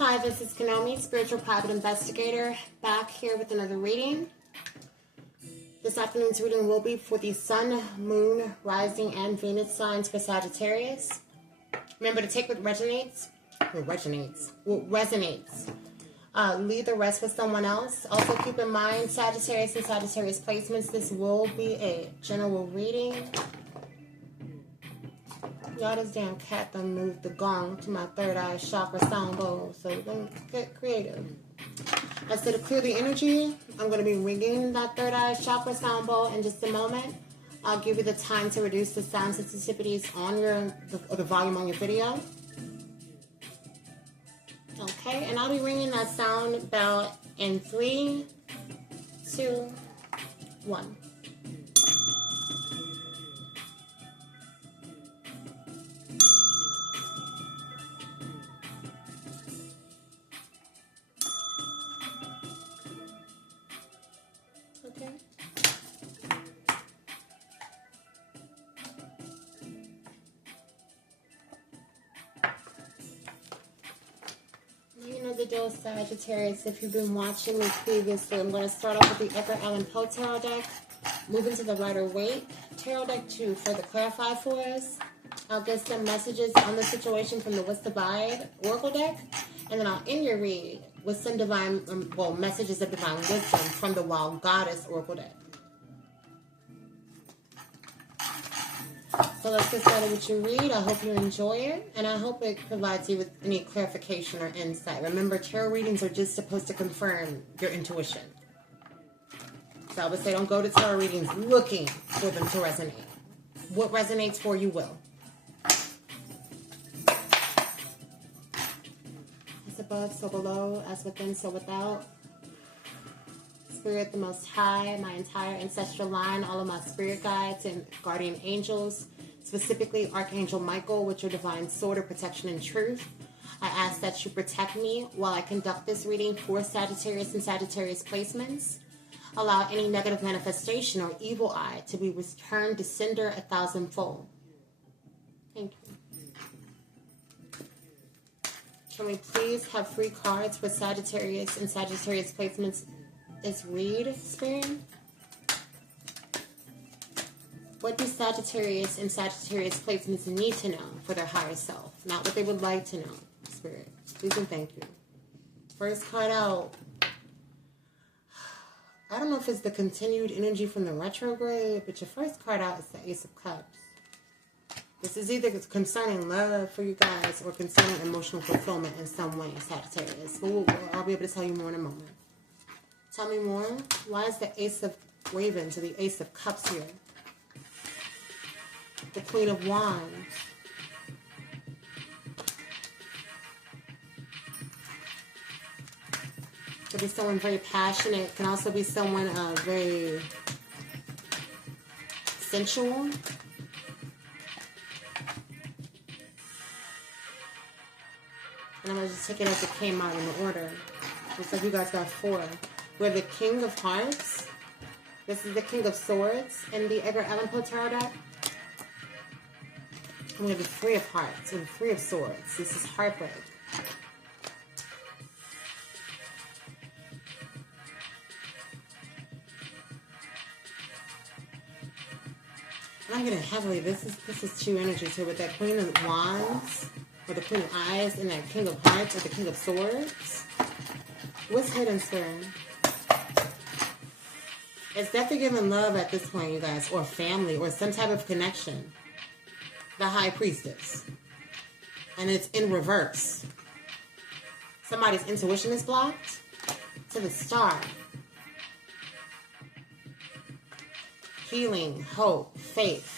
Hi, this is Kanomi, Spiritual Private Investigator, back here with another reading. This afternoon's reading will be for the Sun, Moon, Rising, and Venus signs for Sagittarius. Remember to take what resonates. Leave the rest with someone else. Also keep in mind, Sagittarius and Sagittarius placements, this will be a general reading. Y'all, this damn cat done moved the gong to my third eye chakra sound bowl, so don't get creative. As to clear the energy, I'm going to be ringing that third eye chakra sound bowl in just a moment. I'll give you the time to reduce the sound sensitivities on the volume on your video. Okay, and I'll be ringing that sound bell in 3, 2, 1. Okay. You know the deal, Sagittarius. If you've been watching me previously, I'm going to start off with the Edgar Allan Poe Tarot deck, move into the Rider-Waite Tarot deck to further clarify for us. I'll get some messages on the situation from the What's the Vibe Oracle deck, and then I'll end your read with some divine, messages of divine wisdom from the Wild Goddess Oracle deck. So let's get started with your read. I hope you enjoy it, and I hope it provides you with any clarification or insight. Remember, tarot readings are just supposed to confirm your intuition. So I would say don't go to tarot readings looking for them to resonate. What resonates for you will. As above, so below, as within, so without. Spirit, the Most High, my entire ancestral line, all of my spirit guides and guardian angels, specifically Archangel Michael, with your divine sword of protection and truth. I ask that you protect me while I conduct this reading for Sagittarius and Sagittarius placements. Allow any negative manifestation or evil eye to be returned to sender 1,000-fold. Thank you. Can we please have 3 cards for Sagittarius and Sagittarius placements? Is read, Spirit? What do Sagittarius and Sagittarius placements need to know for their higher self? Not what they would like to know, Spirit. Please and thank you. First card out. I don't know if it's the continued energy from the retrograde, but your first card out is the Ace of Cups. This is either concerning love for you guys or concerning emotional fulfillment in some way, Sagittarius. But I'll be able to tell you more in a moment. Tell me more. Why is the Ace of Ravens or the Ace of Cups here? The Queen of Wands. Could be someone very passionate. Can also be someone very sensual. And I'm going to just take it as it came out in the order. Looks like you guys got 4. We have the King of Hearts. This is the King of Swords in the Edgar Allan Poe Tarot deck. And we have the 3 of Hearts and the 3 of Swords. This is heartbreak. And I'm getting heavily. This is 2 energies here with that Queen of Wands or the Queen of Eyes and that King of Hearts or the King of Swords. What's hidden, Spirit? It's definitely giving love at this point, you guys, or family, or some type of connection. The High Priestess. And it's in reverse. Somebody's intuition is blocked. To the Star. Healing, hope, faith.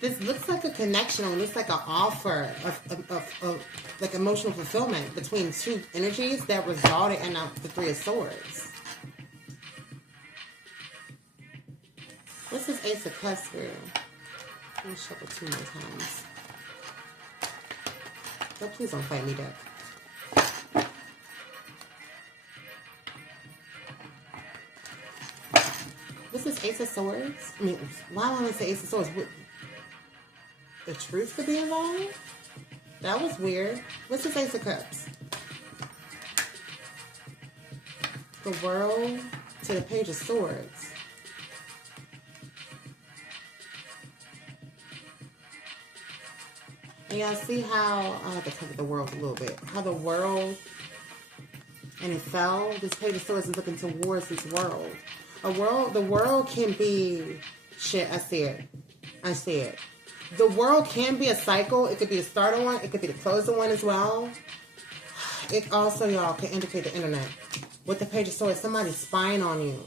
This looks like a connection, or looks like an offer of like emotional fulfillment between 2 energies that resulted in the 3 of Swords. What's this Ace of Cups for? Let me shuffle 2 more times. Oh, please don't fight me, Duck. What's this Ace of Swords? I mean, why do I want to say Ace of Swords? The truth could be involved? That was weird. What's this Ace of Cups? The World to the Page of Swords. And y'all see how, I have to cover the World a little bit, how the World, and it fell. This Page of Swords is looking towards this world. The world can be, shit, I see it. The world can be a cycle. It could be the start of one. It could be the close of one as well. It also, y'all, can indicate the internet. With the Page of Swords, somebody's spying on you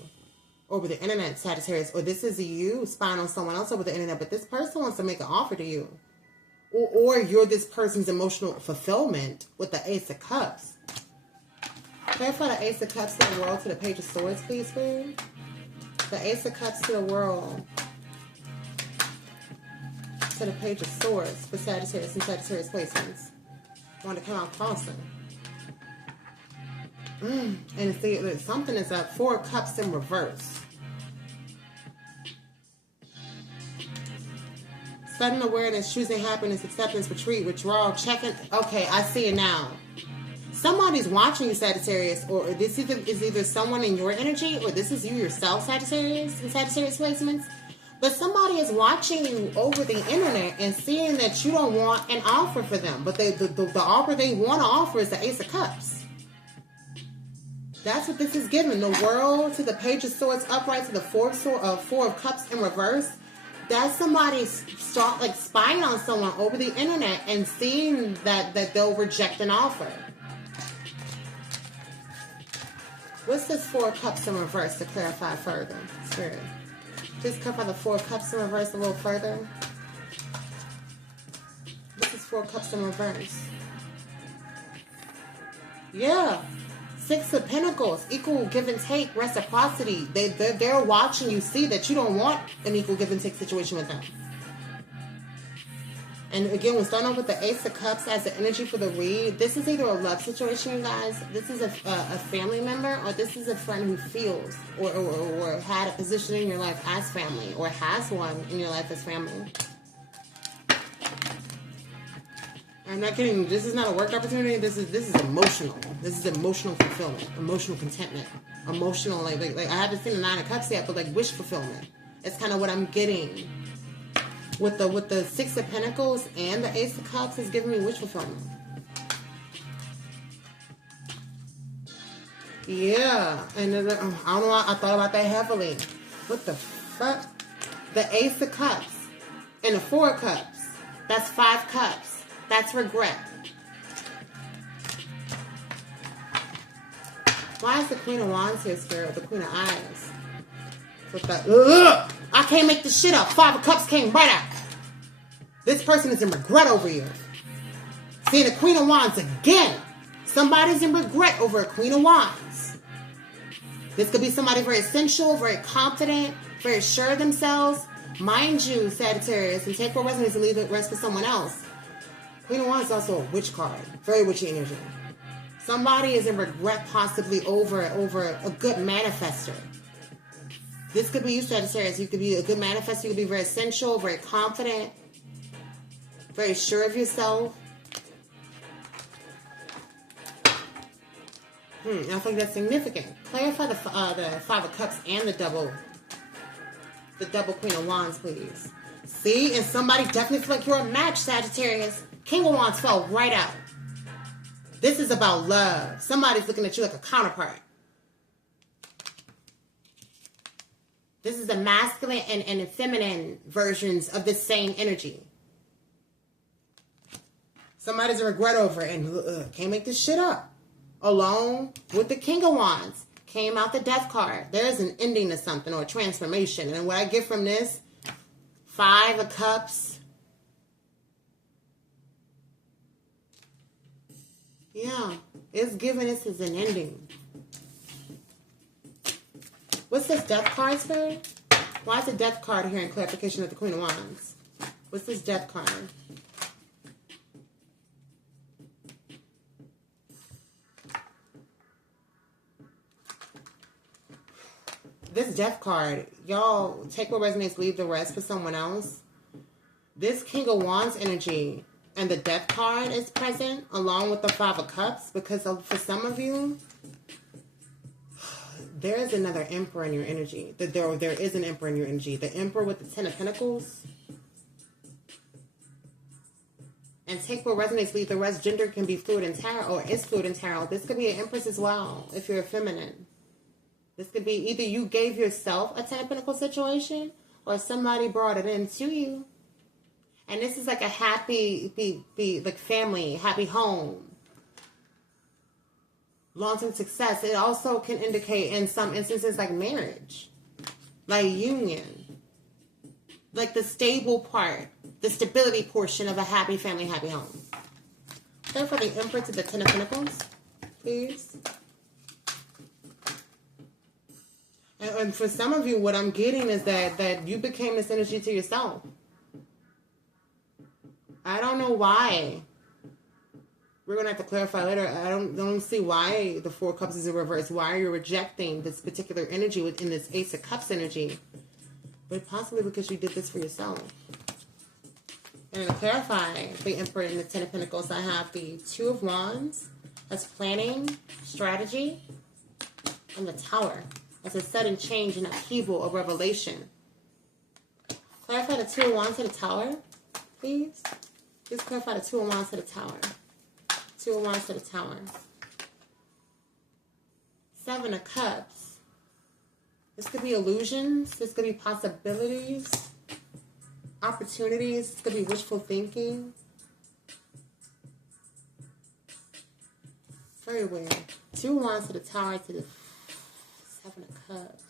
over the internet, Sagittarius. Or this is you spying on someone else over the internet, but this person wants to make an offer to you. Or you're this person's emotional fulfillment with the Ace of Cups. Clarify the Ace of Cups to the World to the Page of Swords, please, Spirit. The Ace of Cups to the World to the Page of Swords for Sagittarius and Sagittarius placements. Want to come out closer. And see, something is up. 4 of Cups in reverse. Sudden awareness, choosing happiness, acceptance, retreat, withdrawal, checking. Okay, I see it now. Somebody's watching you, Sagittarius, or this is either someone in your energy, or this is you yourself, Sagittarius, in Sagittarius placements. But somebody is watching you over the internet and seeing that you don't want an offer for them. But the offer they want to offer is the Ace of Cups. That's what this is giving. The World to the Page of Swords upright to the Four of Cups in reverse. That's somebody spying on someone over the internet and seeing that they'll reject an offer. What's this 4 of Cups in reverse to clarify further, Spirit? Just clarify the 4 of Cups in reverse a little further. This is 4 of Cups in reverse. Yeah. 6 of Pentacles, equal give and take, reciprocity. They're watching you see that you don't want an equal give and take situation with them. And again, we're starting off with the Ace of Cups as the energy for the read. This is either a love situation, you guys. This is a family member, or this is a friend who feels or had a position in your life as family, or has one in your life as family. I'm not kidding. This is not a work opportunity. This is emotional. This is emotional fulfillment, emotional contentment, emotional like I haven't seen the 9 of Cups yet, but like wish fulfillment. It's kind of what I'm getting. With the 6 of Pentacles and the Ace of Cups is giving me wish fulfillment. Yeah, and I don't know. I thought about that heavily. What the fuck? The Ace of Cups and the 4 of Cups. That's 5 cups. That's regret. Why is the Queen of Wands here, Spirit? The Queen of Eyes. With that, I can't make this shit up. 5 of Cups came right out. This person is in regret over you. Seeing the Queen of Wands again. Somebody's in regret over a Queen of Wands. This could be somebody very sensual, very confident, very sure of themselves. Mind you, Sagittarius, and take what resonates and leave the rest for someone else. Queen of Wands is also a witch card. Very witchy energy. Somebody is in regret possibly over a good manifester. This could be you, Sagittarius. You could be a good manifester. You could be very sensual, very confident, very sure of yourself. I think that's significant. Clarify the 5 of Cups and the double Queen of Wands, please. See, and somebody definitely feels like you're a match, Sagittarius. King of Wands fell right out. This is about love. Somebody's looking at you like a counterpart. This is the masculine and feminine versions of the same energy. Somebody's in regret over it and can't make this shit up. Along with the King of Wands came out the Death card. There is an ending to something or a transformation. And what I get from this, 5 of Cups. Yeah, it's giving us as an ending. What's this Death card, Spirit? Why is the Death card here in clarification of the Queen of Wands? What's this Death card? This Death card, y'all take what resonates, leave the rest for someone else. This King of Wands energy and the Death card is present along with the Five of Cups, because for some of you, there is another Emperor in your energy. There is an Emperor in your energy. The Emperor with the Ten of Pentacles. And take what resonates, leave the rest. Gender can be fluid in tarot, or is fluid in tarot. This could be an Empress as well, if you're a feminine. This could be either you gave yourself a Ten of Pentacles situation, or somebody brought it into you. And this is like a happy, like family, happy home. Long-term success. It also can indicate in some instances like marriage. Like union. Like the stable part. The stability portion of a happy family, happy home. Pray for the Emperor to the Ten of Pentacles, please. And for some of you, what I'm getting is that you became this energy to yourself. I don't know why. We're going to have to clarify later. I don't see why the Four of Cups is in reverse. Why are you rejecting this particular energy within this Ace of Cups energy? But possibly because you did this for yourself. And to clarify the Emperor and the Ten of Pentacles, I have the Two of Wands as planning, strategy, and the Tower as a sudden change and upheaval of revelation. Clarify the Two of Wands to the Tower, please. Please clarify the Two of Wands to the Tower. Two of Wands to the Tower. Seven of Cups. This could be illusions. This could be possibilities. Opportunities. This could be wishful thinking. Very weird. Two of Wands to the Tower to the Seven of Cups.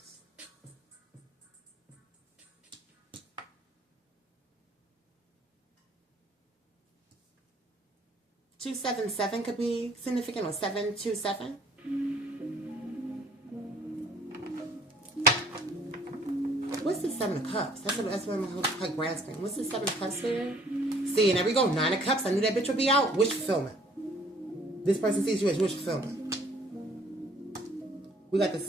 277 could be significant, or 727. What's the Seven of Cups? That's what I'm quite grasping. What's the Seven of Cups here? See, and there we go. Nine of Cups. I knew that bitch would be out. Wish fulfillment. This person sees you as wish fulfillment. We got the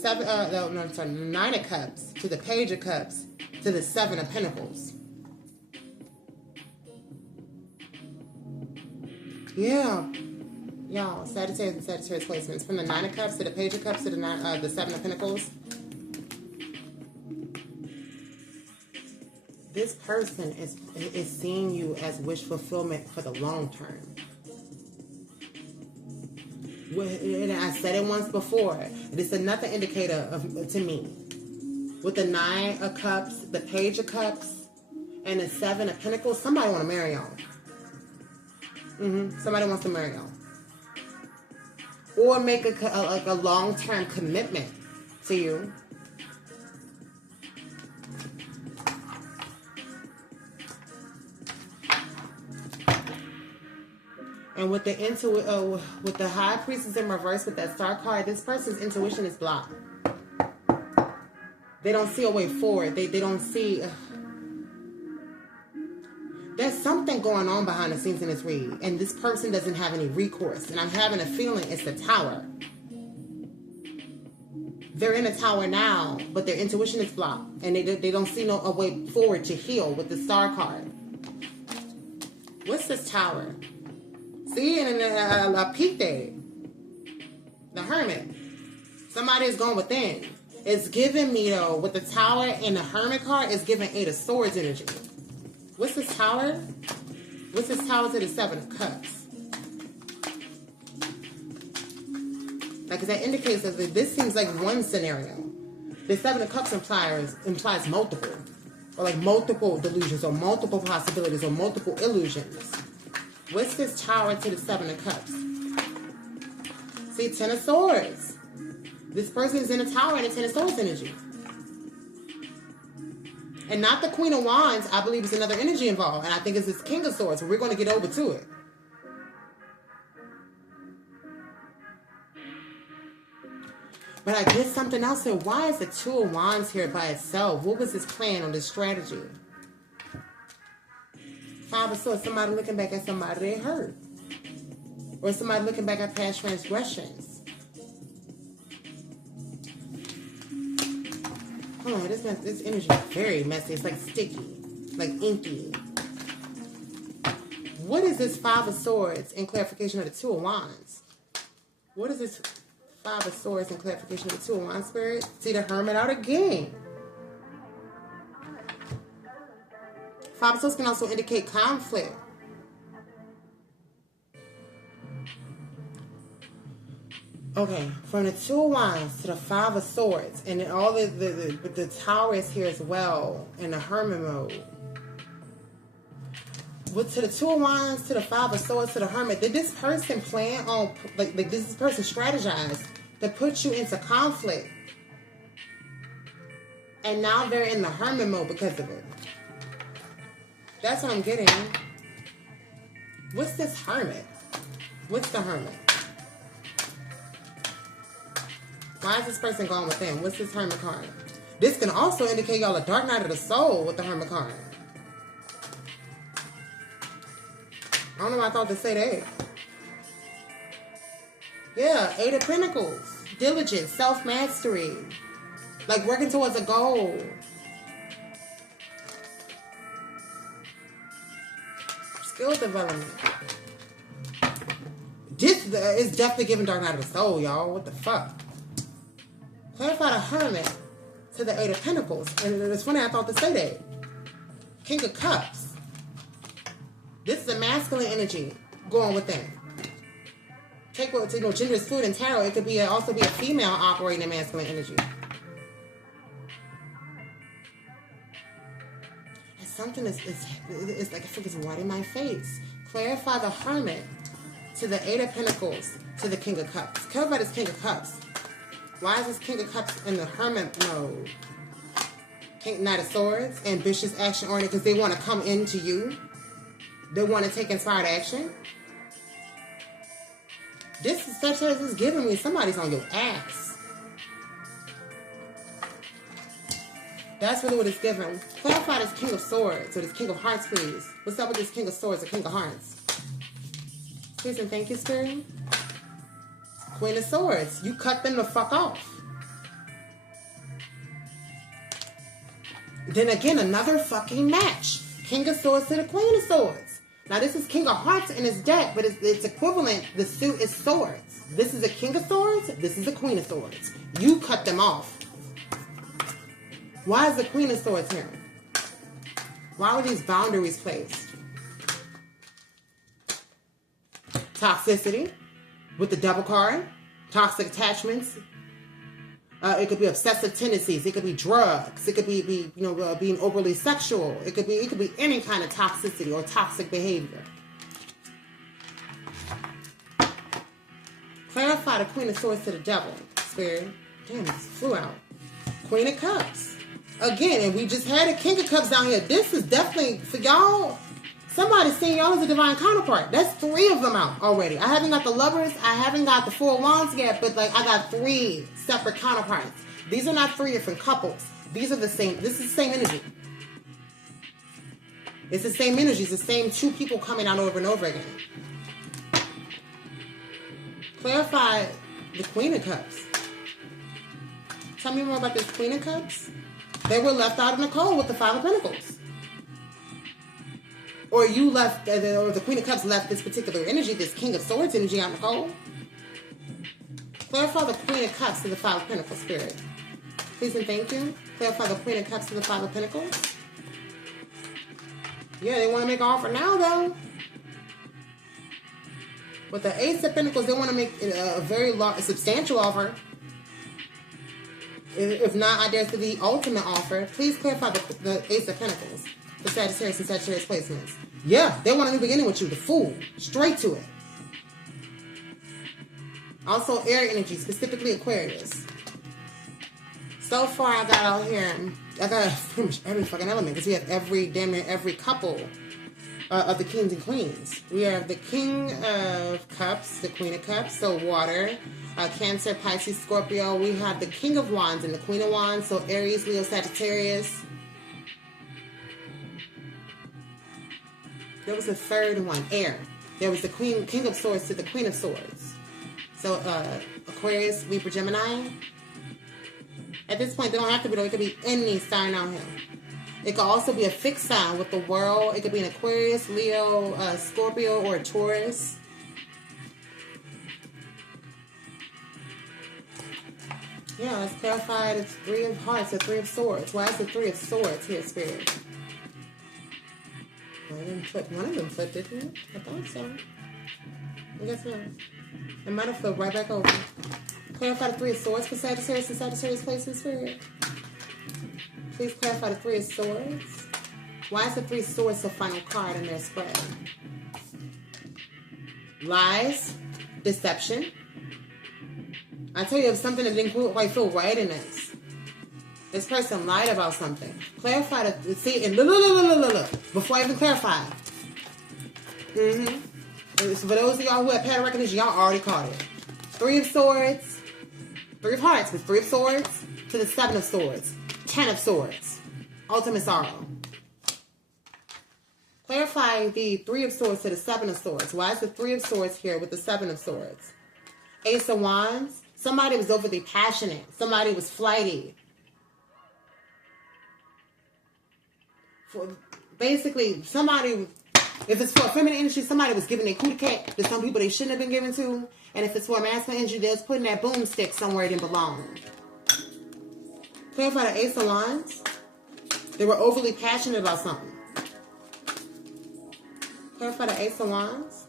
Nine of Cups to the Page of Cups to the Seven of Pentacles. Yeah. Y'all, Sagittarius and Sagittarius placements. From the Nine of Cups to the Page of Cups to the Seven of Pentacles. This person is seeing you as wish fulfillment for the long term. And I said it once before. It is another indicator to me. With the Nine of Cups, the Page of Cups, and the Seven of Pentacles, somebody want to marry y'all. Somebody wants to marry y'all. Or make a long-term commitment to you. And with the High Priestess in reverse with that Star card, this person's intuition is blocked. They don't see a way forward. They don't see... There's something going on behind the scenes in this read, and this person doesn't have any recourse. And I'm having a feeling it's the Tower. They're in a tower now, but their intuition is blocked, and they don't see a way forward to heal with the Star card. What's this Tower? See, and I peeked at it. The Hermit. Somebody is going within. It's giving me, though, with the Tower and the Hermit card, it's giving Eight of Swords energy. What's this Tower? What's this Tower to the Seven of Cups? Like, that indicates that this seems like one scenario. The Seven of Cups implies multiple. Or like multiple delusions, or multiple possibilities, or multiple illusions. What's this Tower to the Seven of Cups? See, Ten of Swords. This person is in a Tower and a Ten of Swords energy. And not the Queen of Wands. I believe it's another energy involved. And I think it's this King of Swords. We're going to get over to it. But I get something else here. Why is the Two of Wands here by itself? What was his plan on this strategy? Five of Swords. Somebody looking back at somebody they hurt. Or somebody looking back at past transgressions. Oh, this energy is very messy. It's like sticky, like inky. What is this Five of Swords in clarification of the Two of Wands? What is this Five of Swords in clarification of the Two of Wands, Spirit? See the Hermit out again. Five of Swords can also indicate conflict. Okay, from the Two of Wands to the Five of Swords, and then all the Tower is here as well in the Hermit mode. But to the Two of Wands, to the Five of Swords, to the Hermit, did this person plan on, like did this person strategize to put you into conflict? And now they're in the Hermit mode because of it. That's what I'm getting. What's this Hermit? What's the Hermit? Why is this person going within? What's this Hermit card? This can also indicate y'all a dark night of the soul with the Hermit card. I don't know why I thought to say that. Yeah, Eight of Pentacles. Diligence, self-mastery. Like working towards a goal. Skill development. This is definitely giving dark night of the soul, y'all. What the fuck? Clarify the Hermit to the Eight of Pentacles. And it's funny I thought to say that. King of Cups. This is a masculine energy going within. Take what, gender is fluid in tarot. It could be also be a female operating in masculine energy. And something is like, I think it's right in my face. Clarify the Hermit to the Eight of Pentacles to the King of Cups. Clarify this King of Cups. Why is this King of Cups in the Hermit mode? Knight of Swords, ambitious, action-oriented, because they want to come into you. They want to take inspired action. This is Sagittarius is giving me somebody's on your ass. That's really what it's giving. Clarify this King of Swords or this King of Hearts, please. What's up with this King of Swords or King of Hearts? Please and thank you, Spirit. Queen of Swords. You cut them the fuck off. Then again, another fucking match. King of Swords to the Queen of Swords. Now, this is King of Hearts in his deck, but it's equivalent. The suit is swords. This is a King of Swords. This is a Queen of Swords. You cut them off. Why is the Queen of Swords here? Why were these boundaries placed? Toxicity with the Devil card. Toxic attachments. It could be obsessive tendencies. It could be drugs. It could be being overly sexual. It could be any kind of toxicity or toxic behavior. Clarify the Queen of Swords to the Devil, Spirit. Damn, this flew out. Queen of Cups. Again, and we just had a King of Cups down here. This is definitely for y'all. Somebody's seeing y'all as a divine counterpart. That's 3 of them out already. I haven't got the Lovers. I haven't got the Four of Wands yet, but like I got 3 separate counterparts. These are not 3 different couples. These are the same. This is the same energy. It's the same energy. It's the same 2 people coming out over and over again. Clarify the Queen of Cups. Tell me more about this Queen of Cups. They were left out in the cold with the Five of Pentacles. Or you left, or the Queen of Cups left this particular energy, this King of Swords energy out in the cold. Clarify the Queen of Cups to the Five of Pentacles, Spirit. Please and thank you. Clarify the Queen of Cups to the Five of Pentacles. Yeah, they want to make an offer now, though. With the Ace of Pentacles, they want to make a very large, substantial offer. If not, I dare say the ultimate offer. Please clarify the Ace of Pentacles. The Sagittarius and Sagittarius placements. Yeah, they want a new beginning with you. The Fool. Straight to it. Also, air energy, specifically Aquarius. So far, I got out here, I got pretty much every fucking element, because we have damn near every couple of the kings and queens. We have the King of Cups, the Queen of Cups, so water, Cancer, Pisces, Scorpio. We have the King of Wands and the Queen of Wands, so Aries, Leo, Sagittarius. There was a third one, air. There was the King of Swords to the Queen of Swords. So, Aquarius, Libra, Gemini. At this point, they don't have to be, though. It could be any sign out here. It could also be a fixed sign with the world. It could be an Aquarius, Leo, Scorpio, or a Taurus. Yeah, let's clarify. It's Three of Hearts, the Three of Swords. Why is the Three of Swords here, Spirit? One of them flipped, didn't it? I thought so. I guess not. It might have flipped right back over. Clarify the Three of Swords for Sagittarius and Sagittarius placement, Spirit. Please clarify the Three of Swords. Why is the Three of Swords the final card in their spread? Lies, deception. I tell you, if something that didn't quite feel right in this. This person lied about something. Clarify the, see, and look. Before I even clarify. So for those of y'all who have pattern recognition, y'all already caught it. Three of Swords, Three of Hearts with Three of Swords to the Seven of Swords, Ten of Swords, Ultimate Sorrow. Clarify the Three of Swords to the Seven of Swords. Why is the Three of Swords here with the Seven of Swords? Ace of Wands. Somebody was overly passionate. Somebody was flighty. Basically, somebody, if it's for feminine energy, somebody was giving a coup de cat to some people they shouldn't have been given to. And if it's for masculine energy, they're putting that boomstick somewhere it didn't belong. Clarify the Ace of Wands. They were overly passionate about something. Clarify the Ace of Wands.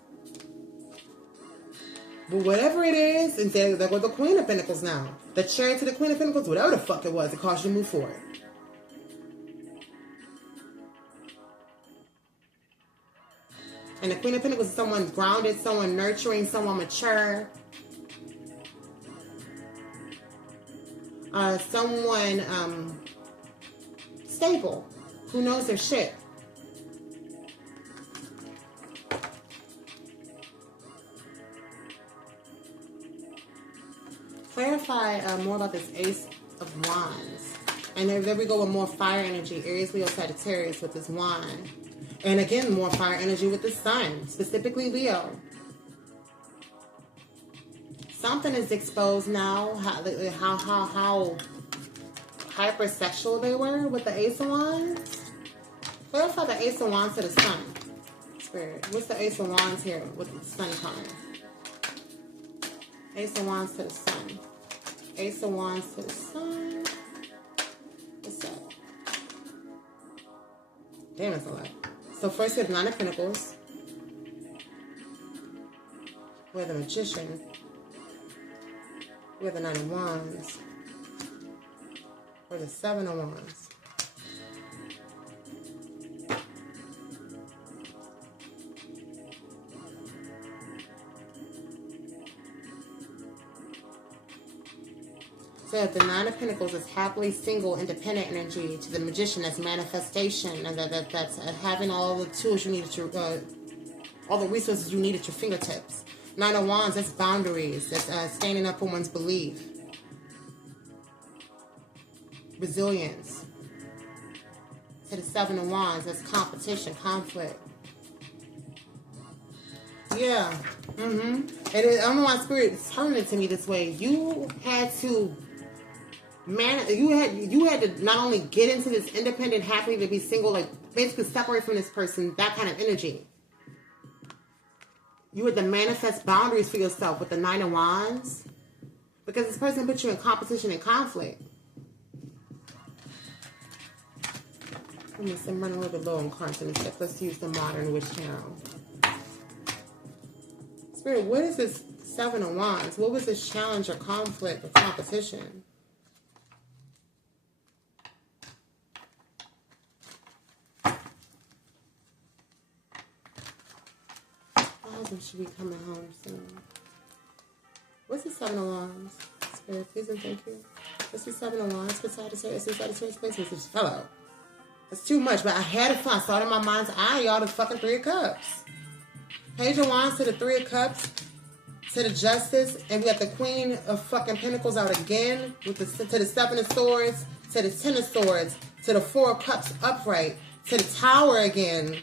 But whatever it is, and there goes the Queen of Pentacles now. The Chariot to the Queen of Pentacles, whatever the fuck it was, it caused you to move forward. And the Queen of Pentacles is someone grounded, someone nurturing, someone mature. Someone stable, who knows their shit. Clarify more about this Ace of Wands. And there we go with more fire energy. Aries, Leo, Sagittarius with this wand. And again, more fire energy with the Sun. Specifically Leo. Something is exposed now. How hypersexual they were with the Ace of Wands. Clarify the Ace of Wands to the Sun. Spirit. What's the Ace of Wands here with the Sun card? Ace of Wands to the Sun. Ace of Wands to the Sun. What's up? Damn, that's a lot. So first we have Nine of Pentacles. We have the Magician. We have the Nine of Wands. We have the Seven of Wands. So the Nine of Pentacles is happily single, independent energy. To the Magician, that's manifestation, and that's having all the tools you need at your, all the resources you need at your fingertips. Nine of Wands, that's boundaries. That's standing up for one's belief. Resilience. To the Seven of Wands, that's competition, conflict. Yeah. And I don't know why Spirit is turning it to me this way. You had to. Man, you had to not only get into this independent, happy to be single, like basically separate from this person, that kind of energy. You had to manifest boundaries for yourself with the Nine of Wands, because this person put you in competition and conflict. I'm running a little bit low on cards in a sec. Let's use the Modern Witch Tarot. Spirit, what is this Seven of Wands? What was this challenge or conflict or competition? Should be coming home soon. What's the Seven of Wands? Spirit, please and thank you. What's the Seven of Wands for Sagittarius? Sagittarius placement is fellow. It's too much, but I had it fun. I saw it in my mind's eye, y'all, the fucking Three of Cups. Page of Wands to the Three of Cups, to the Justice, and we got the Queen of fucking Pentacles out again, with the to the Seven of Swords, to the Ten of Swords, to the Four of Cups upright, to the Tower again.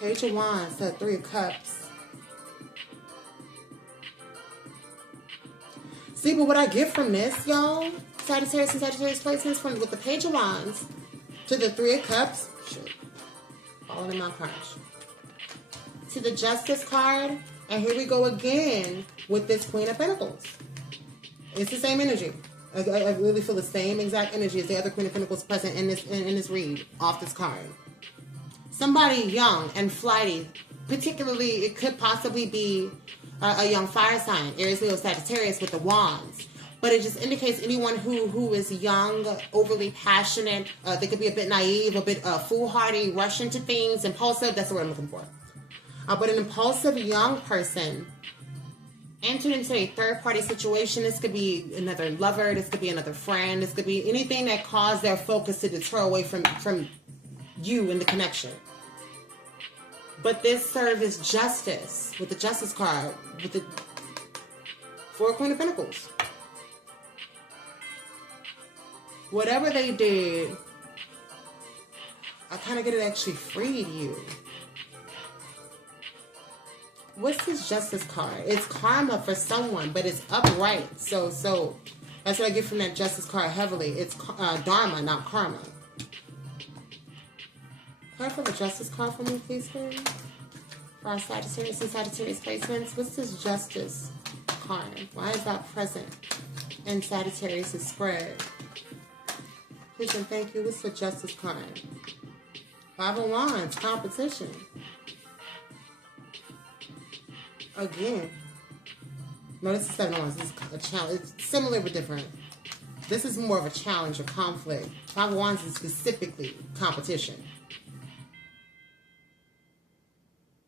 Page of Wands to the Three of Cups. See, but what I get from this, y'all, Sagittarius and Sagittarius placements, from with the Page of Wands to the Three of Cups, shit, falling in my crotch, to the Justice card, and here we go again with this Queen of Pentacles. It's the same energy. I really feel the same exact energy as the other Queen of Pentacles present in this read off this card. Somebody young and flighty, particularly it could possibly be a young fire sign, Aries, Leo, Sagittarius with the wands. But it just indicates anyone who is young, overly passionate. They could be a bit naive, a bit foolhardy, rush into things, impulsive. That's the word I'm looking for. But an impulsive young person entered into a third-party situation. This could be another lover. This could be another friend. This could be anything that caused their focus to deter away from you and the connection. But this served as justice with the Justice card, with the Four Queen of Pentacles. Whatever they did, I kind of get it actually freed you. What's this Justice card? It's karma for someone, but it's upright. So that's what I get from that Justice card heavily. It's dharma, not karma. Clarify the Justice card for me, please, Spirit? For our Sagittarius and Sagittarius placements. What's this Justice card? Why is that present in Sagittarius' spread? Please and thank you. What's the Justice card? Five of Wands, competition. Again. No, this is Seven of Wands. This is a challenge. It's similar but different. This is more of a challenge or conflict. Five of Wands is specifically competition.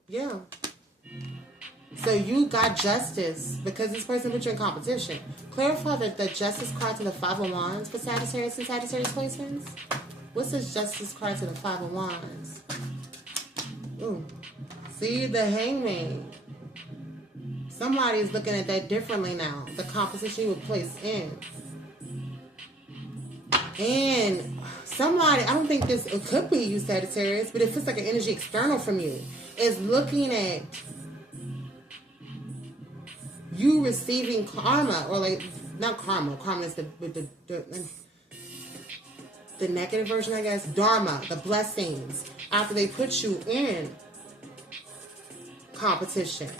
Yeah. So you got justice because this person put you in competition. Clarify the Justice card to the Five of Wands for Sagittarius and Sagittarius placements. What's this Justice card to the Five of Wands? Ooh. See, the Hangman. Somebody is looking at that differently now. The composition you would place in. And somebody, I don't think this, it could be you, Sagittarius, but it feels like an energy external from you. Is looking at you receiving karma, or like, not karma. Karma is the negative version, I guess. Dharma, the blessings, after they put you in competition.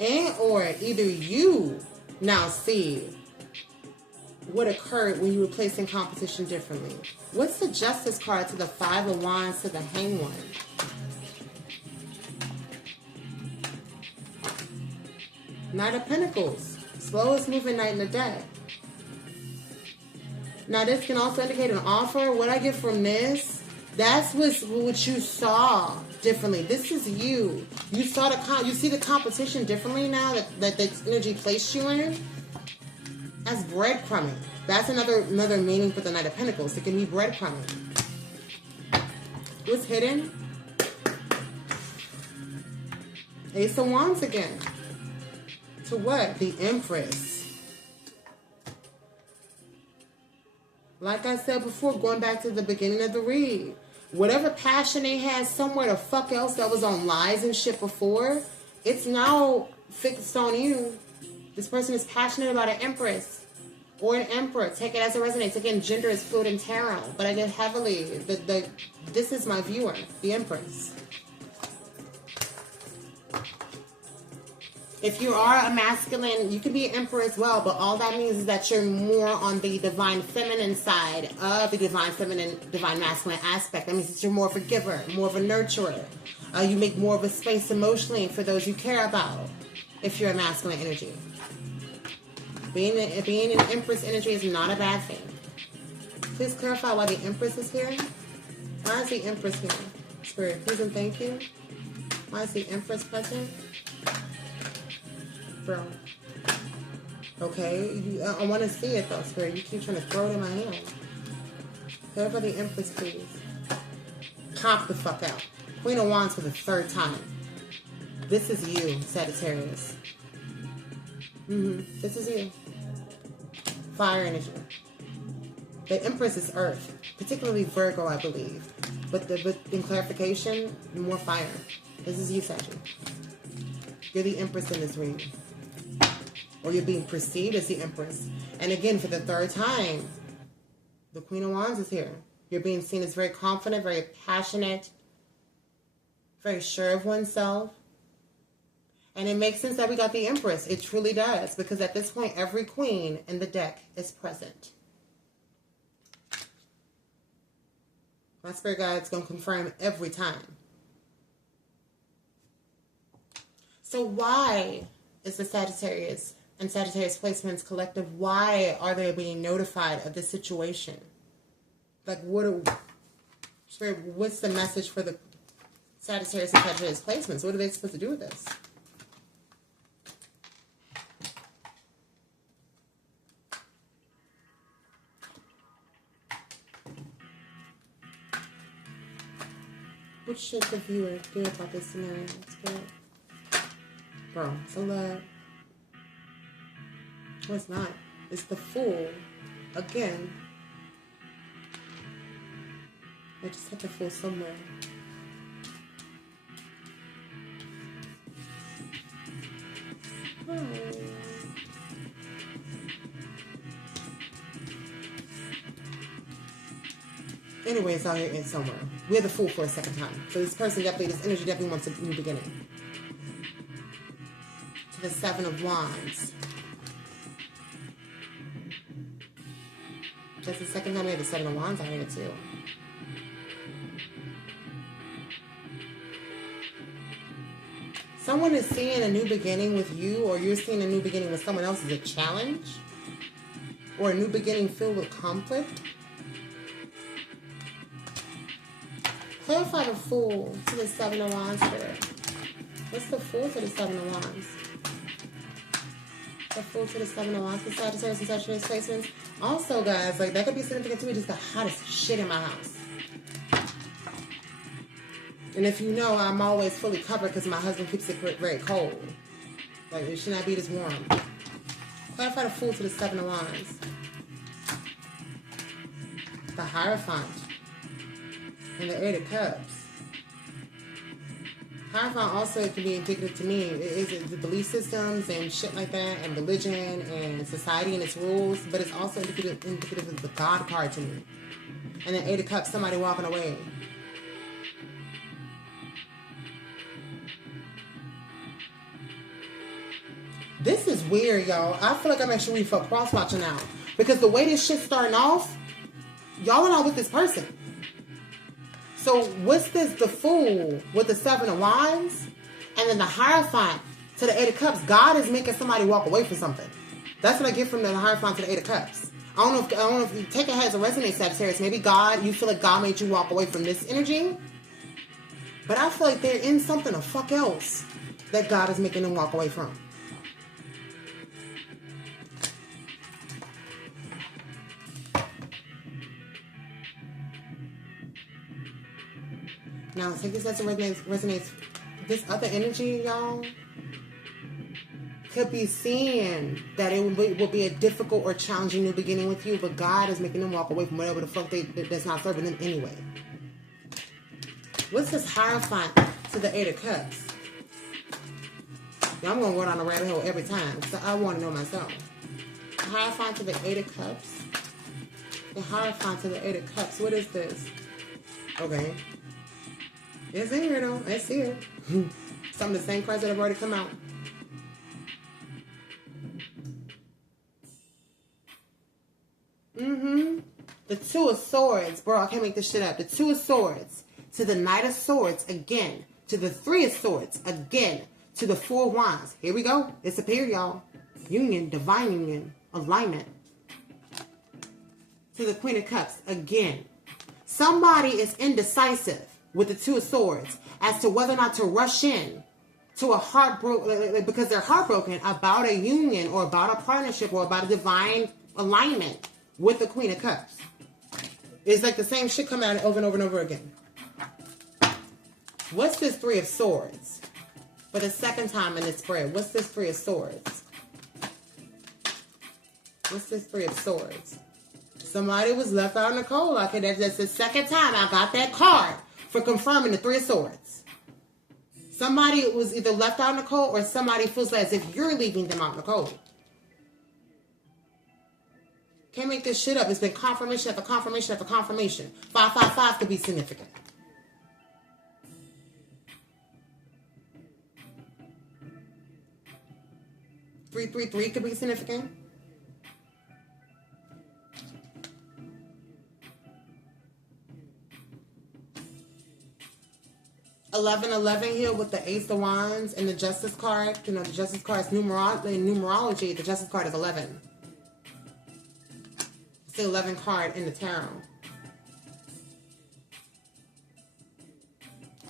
And or either you now see what occurred when you were placed in competition differently. What's the Justice card to the Five of Wands to the Hanged One? Knight of Pentacles. Slowest moving knight in the deck. Now this can also indicate an offer. What I get from this, that's what you saw differently. This is you. You saw you see the competition differently now that the energy placed you in. That's breadcrumbing. That's another meaning for the Knight of Pentacles. It can be breadcrumbing. What's hidden? Ace of Wands again. To what? The Empress. Like I said before, going back to the beginning of the read, whatever passion they had somewhere the fuck else that was on lies and shit before, it's now fixed on you. This person is passionate about an Empress or an Emperor. Take it as it resonates. Again, gender is fluid in tarot, but I get heavily this is my viewer, the Empress. If you are a masculine, you can be an emperor as well, but all that means is that you're more on the divine feminine side of the divine feminine, divine masculine aspect. That means that you're more of a giver, more of a nurturer. You make more of a space emotionally for those you care about if you're a masculine energy. Being an empress energy is not a bad thing. Please clarify why the Empress is here. Why is the Empress here? Spirit, please and thank you. Why is the Empress present? Bro. Okay, I want to see it though, Spirit. You keep trying to throw it in my hand. Clarify the Empress, please. Pop the fuck out. Queen of Wands for the third time. This is you, Sagittarius. This is you. Fire energy. The Empress is Earth, particularly Virgo, I believe. But in clarification, more fire. This is you, Sagittarius. You're the Empress in this reading. or you're being perceived as the Empress. And again, for the third time, the Queen of Wands is here. You're being seen as very confident, very passionate, very sure of oneself. And it makes sense that we got the Empress. It truly does. Because at this point, every queen in the deck is present. My spirit guide's going to confirm every time. So why is the Sagittarius and Sagittarius placements collective, why are they being notified of this situation? Like, what's the message for the Sagittarius and Sagittarius placements? What are they supposed to do with this? What should the viewer do about this scenario? It's good. Bro, it's a lot. Well, it's not. It's the Fool. Again. I just had the Fool somewhere. Oh. Anyway, it's out here in somewhere. We're the Fool for a second time. So this person definitely, this energy definitely wants a new beginning. To the Seven of Wands. That's the second time we had the Seven of Wands out here too. Someone is seeing a new beginning with you, or you're seeing a new beginning with someone else as a challenge, or a new beginning filled with conflict. Clarify the Fool to the Seven of Wands here. What's the Fool to the Seven of Wands? The Fool to the Seven of Wands, the Sagittarius and Sagittarius placements. Also, guys, like, that could be significant to me, just the hottest shit in my house. And if you know, I'm always fully covered because my husband keeps it very cold. Like, it should not be this warm. Clarify the Fool to the Seven of Wands. The Hierophant. And the Eight of Cups. Hierophant also, it can be indicative to me. It is the belief systems and shit like that, and religion and society and its rules, but it's also indicative of the God card to me. And the Eight of Cups, somebody walking away. This is weird, y'all. I feel like I'm actually for cross-watching now. Because the way this shit's starting off, y'all are not with this person. So what's this, the Fool with the Seven of Wands? And then the Hierophant to the Eight of Cups. God is making somebody walk away from something. That's what I get from the Hierophant to the Eight of Cups. I don't know if you take it as a resonate, Sagittarius. Maybe God, you feel like God made you walk away from this energy. But I feel like they're in something the fuck else that God is making them walk away from. Now, take this as it resonates. This other energy, y'all, could be seeing that it will be a difficult or challenging new beginning with you, but God is making them walk away from whatever the fuck that's not serving them anyway. What's this Hierophant to the Eight of Cups? Now, I'm going to go down a rabbit hole every time, so I want to know myself. The Hierophant to the Eight of Cups. The Hierophant to the Eight of Cups. What is this? Okay. It's in here though. It's here. Some of the same cards that have already come out. The Two of Swords. Bro, I can't make this shit up. The Two of Swords to the Knight of Swords again. To the Three of Swords again. To the Four of Wands. Here we go. It's appeared, y'all. Union, divine union, alignment. To the Queen of Cups again. Somebody is indecisive with the Two of Swords as to whether or not to rush in to a heartbroken, because they're heartbroken about a union or about a partnership or about a divine alignment with the Queen of Cups. It's like the same shit coming out over and over and over again. What's this Three of Swords? For the second time in this spread, what's this Three of Swords? What's this Three of Swords? Somebody was left out in the cold. Okay, that's the second time I got that card for confirming the Three of Swords. Somebody was either left out in the cold or somebody feels as if you're leaving them out in the cold. Can't make this shit up. It's been confirmation after confirmation after confirmation. 555 could be significant. Three, 3, could be significant. 11 here with the Ace of Wands and the Justice card. You know, the Justice card is in numerology. The Justice card is 11. It's the 11 card in the tarot.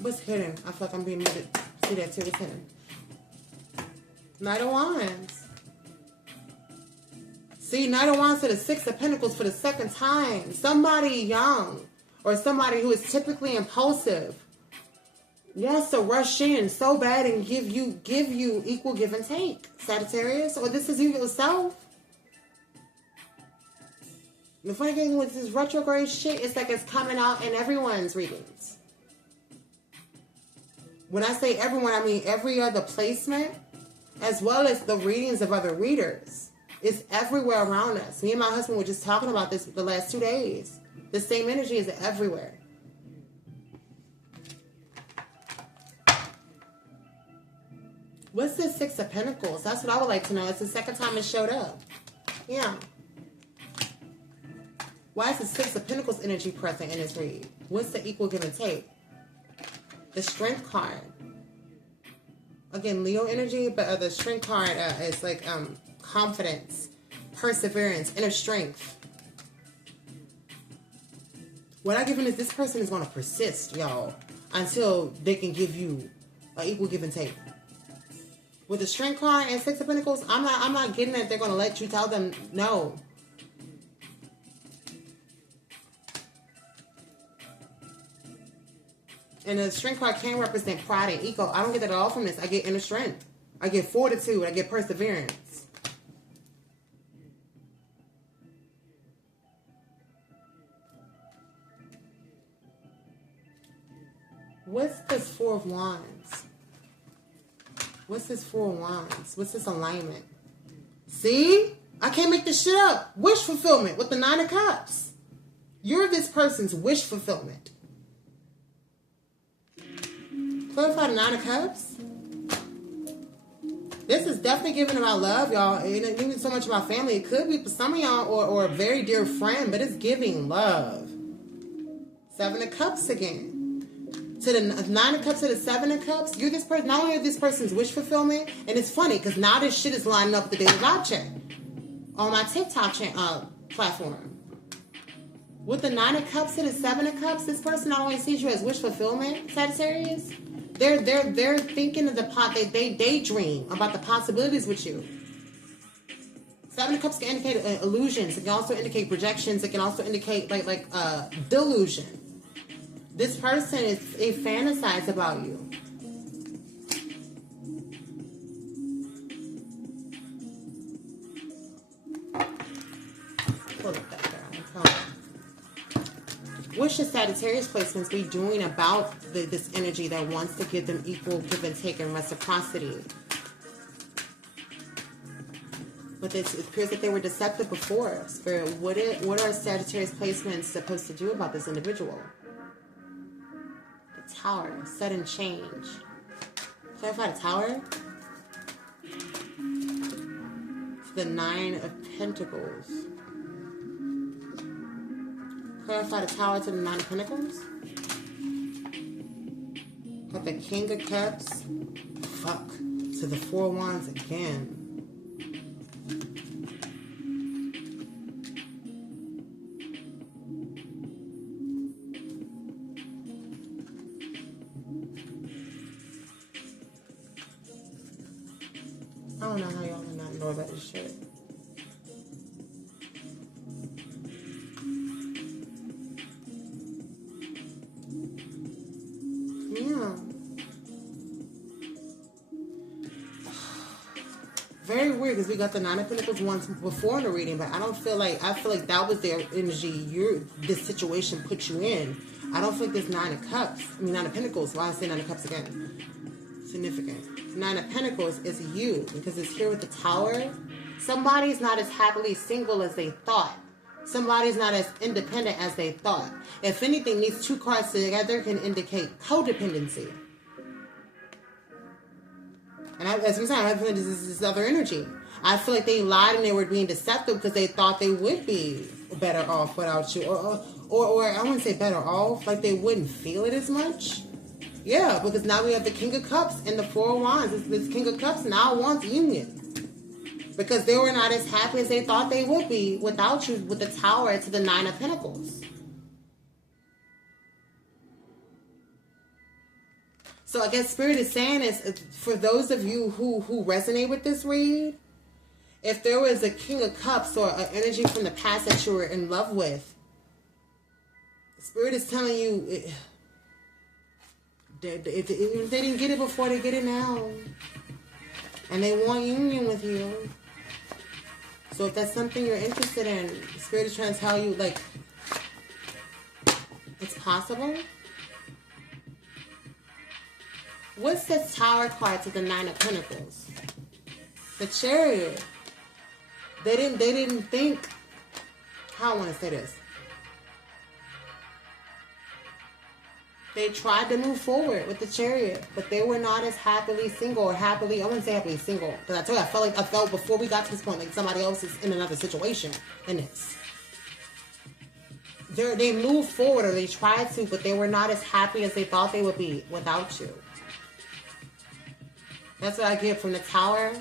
What's hidden? I feel like I'm being muted. See that too? What's hidden? Knight of Wands. See, Knight of Wands to the 6 of Pentacles for the second time. Somebody young or somebody who is typically impulsive wants to rush in so bad and give you equal give and take, Sagittarius. Or this is you yourself. The funny thing with this retrograde shit, it's like it's coming out in everyone's readings. When I say everyone, I mean every other placement, as well as the readings of other readers. It's everywhere around us. Me and my husband were just talking about this the last 2 days. The same energy is everywhere. What's the 6 of Pentacles? That's what I would like to know. It's the second time it showed up. Yeah. Why is the 6 of Pentacles energy present in this read? What's the equal give and take? The Strength card. Again, Leo energy, but the Strength card is like confidence, perseverance, inner strength. What I'm giving is this person is going to persist, y'all, until they can give you an equal give and take. With the Strength card and 6 of Pentacles, I'm not getting that they're going to let you tell them no. And the Strength card can represent pride and ego. I don't get that at all from this. I get inner strength. I get fortitude. I get perseverance. What's this 4 of Wands? What's this 4 of Wands? What's this alignment? See? I can't make this shit up. Wish fulfillment with the 9 of Cups. You're this person's wish fulfillment. Clarify the 9 of Cups. This is definitely giving about love, y'all. It ain't even so much about family. It could be for some of y'all or a very dear friend, but it's giving love. 7 of Cups again. To the 9 of Cups to the 7 of Cups, you're this person. Not only are this person's wish fulfillment, and it's funny because now this shit is lining up with the daily vibe check on my TikTok platform. With the 9 of Cups to the 7 of Cups, this person not only sees you as wish fulfillment, Sagittarius, they're thinking of the pot. They daydream about the possibilities with you. 7 of Cups can indicate illusions. It can also indicate projections. It can also indicate like delusion. This person it fantasizes about you. Pull it back down. What should Sagittarius placements be doing about this energy that wants to give them equal give and take and reciprocity? But it appears that they were deceptive before. Spirit, what are Sagittarius placements supposed to do about this individual? Tower, sudden change. Clarify the Tower. The 9 of Pentacles. Clarify the Tower to the 9 of Pentacles. Got the King of Cups. Fuck. To the 4 of Wands again. I don't know how y'all do not know about this shit. Yeah. Very weird because we got the 9 of Pentacles once before in the reading, but I feel like that was their energy this situation put you in. I don't think this 9 of Cups, 9 of Pentacles, why I say 9 of Cups again? Significant. 9 of Pentacles is you because it's here with the Tower. Somebody's not as happily single as they thought. Somebody's not as independent as they thought. If anything, these two cards together can indicate codependency. And as we said, I feel like this is this other energy. I feel like they lied and they were being deceptive because they thought they would be better off without you. Or I wouldn't say better off, like they wouldn't feel it as much. Yeah, because now we have the King of Cups and the Four of Wands. This King of Cups now wants union. Because they were not as happy as they thought they would be without you with the Tower to the Nine of Pentacles. So I guess Spirit is saying is, for those of you who resonate with this read, if there was a King of Cups or an energy from the past that you were in love with, Spirit is telling you, if they didn't get it before, they get it now. And they want union with you. So if that's something you're interested in, Spirit is trying to tell you, like, it's possible. What's this Tower card to the Nine of Pentacles? The Chariot. They didn't think, how I want to say this. They tried to move forward with the Chariot, but they were not as happily single or happily, I wouldn't say happily single, because I told you, I felt before we got to this point like somebody else is in another situation in this. They moved forward, or they tried to, but they were not as happy as they thought they would be without you. That's what I get from the Tower.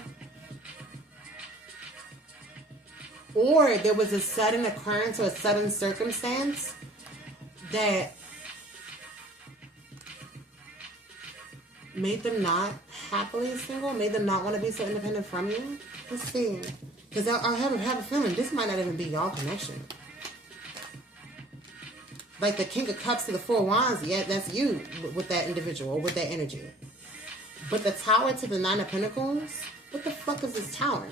Or there was a sudden occurrence or a sudden circumstance that made them not happily single, made them not want to be so independent from you. Let's see. Because I have a feeling this might not even be y'all connection. Like the King of Cups to the Four of Wands, yeah, that's you with that individual, or with that energy. But the Tower to the Nine of Pentacles, what the fuck is this Tower?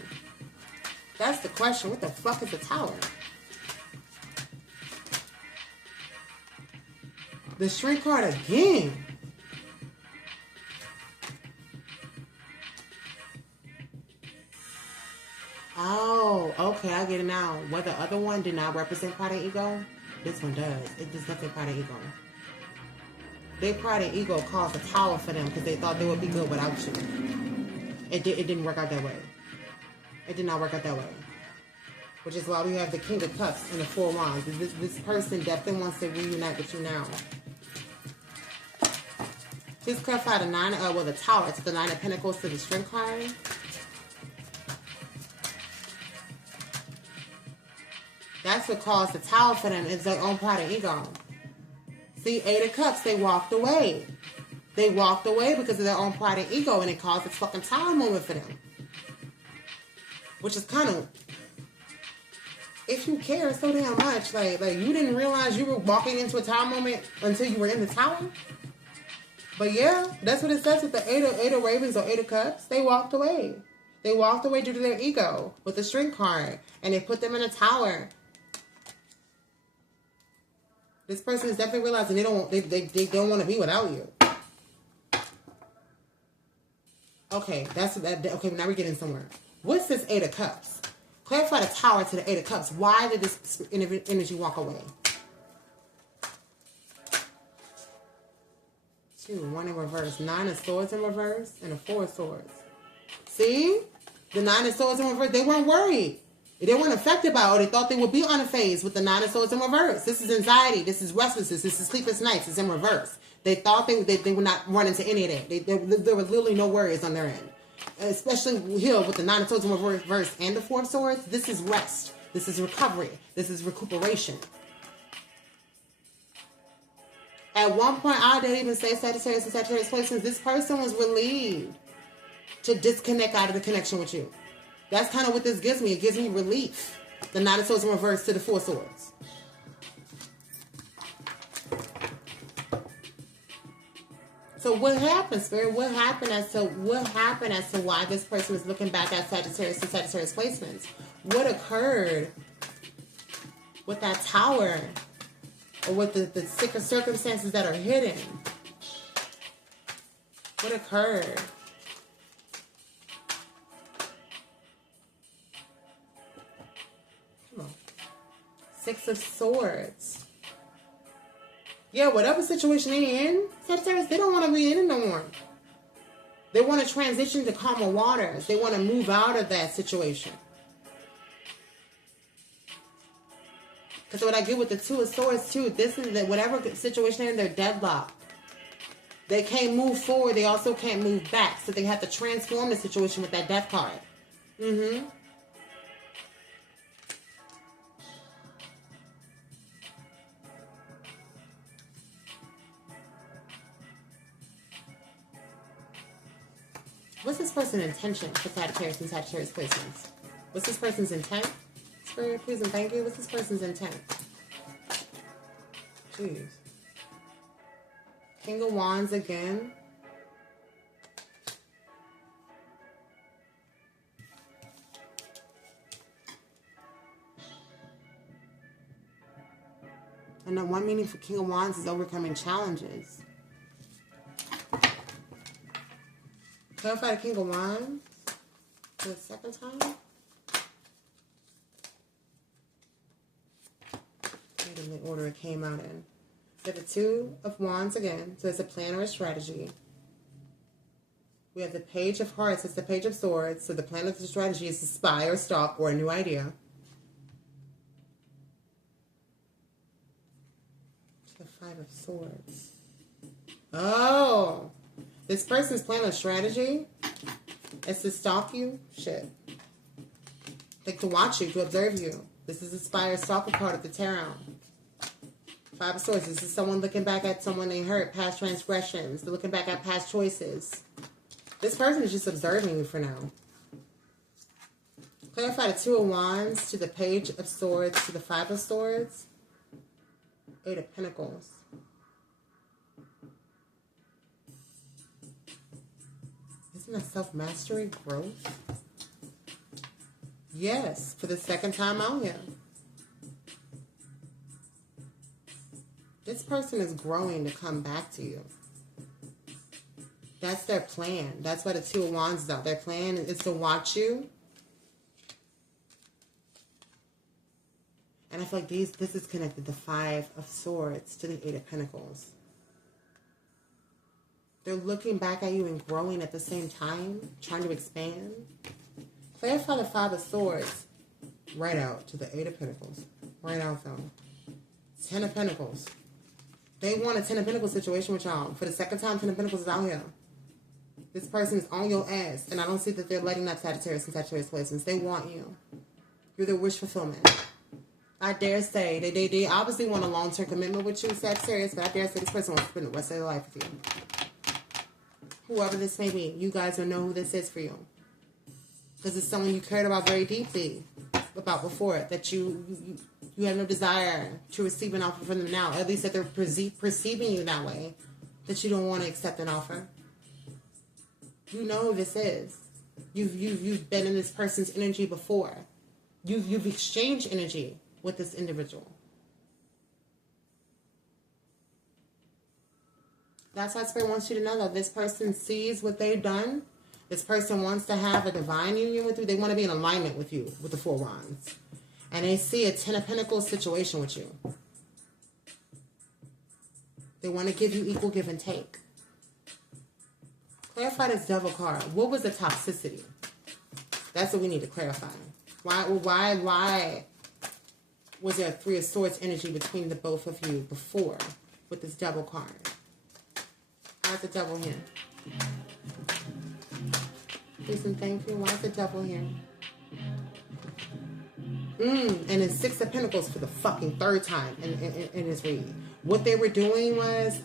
That's the question. What the fuck is the Tower? The Shrink card again. Oh, okay, I get it now. Where the other one did not represent pride and ego, this one does. It does nothing pride and ego. Their pride and ego caused a Tower for them because they thought they would be good without you. It didn't work out that way. It did not work out that way. Which is why we have the King of Cups and the Four of Wands. This person definitely wants to reunite with you now. Please clarify the Tower to the Nine of Pentacles to the Strength card. That's what caused the Tower for them. It's their own pride and ego. See, Eight of Cups, they walked away. They walked away because of their own pride and ego, and it caused this fucking Tower moment for them. Which is kind of, if you care so damn much, like you didn't realize you were walking into a Tower moment until you were in the Tower. But yeah, that's what it says with the Eight of Ravens or Eight of Cups. They walked away. They walked away due to their ego with the Strength card, and they put them in a Tower. This person is definitely realizing they don't want to be without you. Okay, okay, now we're getting somewhere. What's this Eight of Cups? Clarify the Tower to the Eight of Cups. Why did this energy walk away? 2, 1 in reverse. 9 of Swords in reverse and a 4 of Swords. See? The 9 of Swords in reverse. They weren't worried. They weren't affected by it, or they thought they would be unfazed with the 9 of Swords in reverse. This is anxiety. This is restlessness. This is sleepless nights. It's in reverse. They thought they would not run into any of that. There was literally no worries on their end. Especially here with the 9 of Swords in reverse and the 4 of Swords. This is rest. This is recovery. This is recuperation. At one point, I didn't even say Sagittarius and Sagittarius placements. This person was relieved to disconnect out of the connection with you. That's kind of what this gives me. It gives me relief. The 9 of Swords in reverse to the 4 of Swords. So what happened, Spirit? What happened as to why this person is looking back at Sagittarius and Sagittarius placements? What occurred with that Tower, or with the sicker circumstances that are hidden? What occurred? Six of Swords. Yeah, whatever situation they're in, Sagittarius, they don't want to be in it no more. They want to transition to calmer waters. They want to move out of that situation. Because what I get with the Two of Swords too, this is that whatever situation they're in, they're deadlocked. They can't move forward. They also can't move back. So they have to transform the situation with that Death card. Mm-hmm. What's this person's intention for Sagittarius and Sagittarius placements? What's this person's intent? Spirit, please and thank you. What's this person's intent? Jeez. King of Wands again. And the one meaning for King of Wands is overcoming challenges. Clarify the King of Wands for the second time. In the order it came out in. We have the Two of Wands again. So it's a plan or a strategy. We have the Page of Hearts. It's the Page of Swords. So the plan of the strategy is to spy or stalk or a new idea. The Five of Swords. Oh! This person's plan or strategy is to stalk you. Shit. Like to watch you, to observe you. This is the spy or stalker card of the tarot. Five of Swords. This is someone looking back at someone they hurt, past transgressions. They're looking back at past choices. This person is just observing you for now. Clarify the Two of Wands to the Page of Swords to the Five of Swords. Eight of Pentacles. Isn't that self-mastery growth? Yes, for the second time out here. This person is growing to come back to you. That's their plan. That's why the Two of Wands is out. Their plan is to watch you. And I feel like this is connected, the Five of Swords to the Eight of Pentacles. They're looking back at you and growing at the same time, trying to expand. Clarify the Five of Swords right out to the Eight of Pentacles. Right out though. Ten of Pentacles. They want a Ten of Pentacles situation with y'all. For the second time, Ten of Pentacles is out here. This person is on your ass. And I don't see that they're letting up Sagittarius and Sagittarius placements. They want you. You're their wish fulfillment. I dare say, they obviously want a long-term commitment with you, Sagittarius, but I dare say this person wants to spend the rest of their life with you. Whoever this may be, you guys will know who this is for you. Because it's someone you cared about very deeply about before, that you have no desire to receive an offer from them now. At least that they're perceiving you that way, that you don't want to accept an offer. You know who this is. You've been in this person's energy before. You've exchanged energy with this individual. That's why Spirit wants you to know that this person sees what they've done. This person wants to have a divine union with you. They want to be in alignment with you, with the Four Wands. And they see a Ten of Pentacles situation with you. They want to give you equal give and take. Clarify this Devil card. What was the toxicity? That's what we need to clarify. Why was there a Three of Swords energy between the both of you before with this Devil card? Why is the Devil here? Please and thank you. Why is the Devil here? And it's Six of Pentacles for the fucking third time in this read. What they were doing was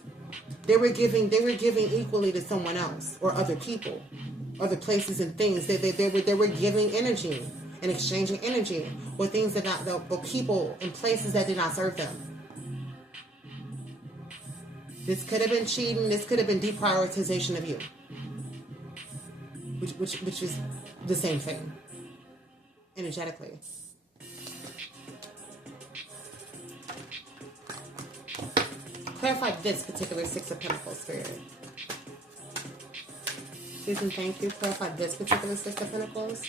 they were giving equally to someone else or other people, other places and things. They were giving energy and exchanging energy with things that or people and places that did not serve them. This could have been cheating. This could have been deprioritization of you, which is the same thing energetically. Clarify this particular Six of Pentacles, Spirit. Please and thank you. Clarify this particular Six of Pentacles.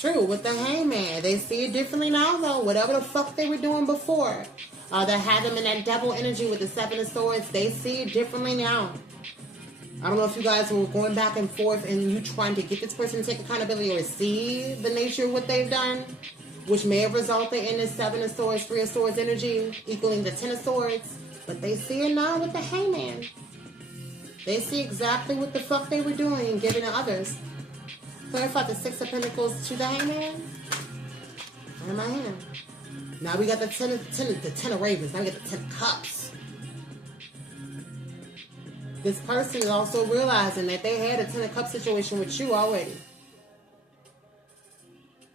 True, with the hangman. They see it differently now, though. Whatever the fuck they were doing before. That had them in that devil energy with the Seven of Swords. They see it differently now. I don't know if you guys were going back and forth and you trying to get this person to take accountability or see the nature of what they've done, which may have resulted in the Seven of Swords, Three of Swords energy, equaling the Ten of Swords. But they see it now with the hangman. They see exactly what the fuck they were doing and giving to others. Clarify the Six of Pentacles to the hangman. In my hand. Now we got the ten of Ravens. Now we got the 10 of Cups. This person is also realizing that they had a 10 of Cups situation with you already.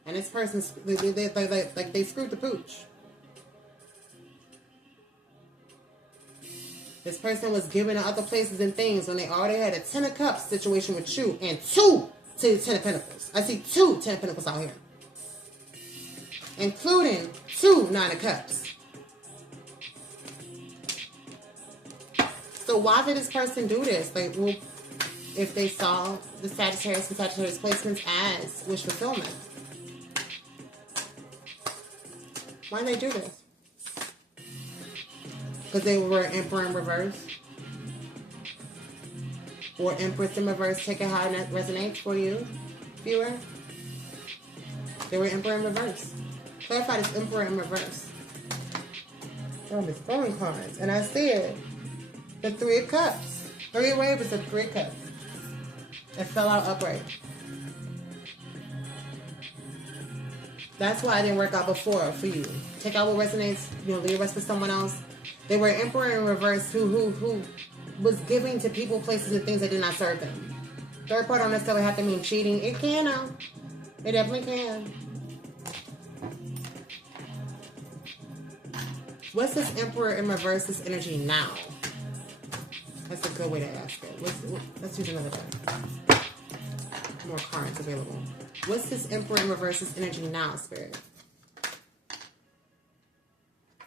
And this person, they screwed the pooch. This person was giving to other places and things when they already had a 10 of Cups situation with you and 2 to the 10 of Pentacles. I see 2 10 of Pentacles out here. Including 2 9 of Cups. So why did this person do this? Like, well, if they saw the Sagittarius and Sagittarius placements as wish fulfillment. Why did they do this? Because they were Emperor in reverse. Or Empress in reverse. Take it how it resonates for you, viewer. They were Emperor in reverse. Clarify this Emperor in reverse. Oh, this phone cards. And I see it. The 3 of Cups. 3 of Ravens and 3 of Cups. It fell out upright. That's why it didn't work out before for you. Take out what resonates, leave the rest for someone else. They were Emperor in reverse who was giving to people, places, and things that did not serve them. Third part don't necessarily have to mean cheating. It can now. It definitely can. What's this Emperor in reverse's energy now? That's a good way to ask it. Let's use another deck. More cards available. What's this Emperor in reverse's energy now, Spirit?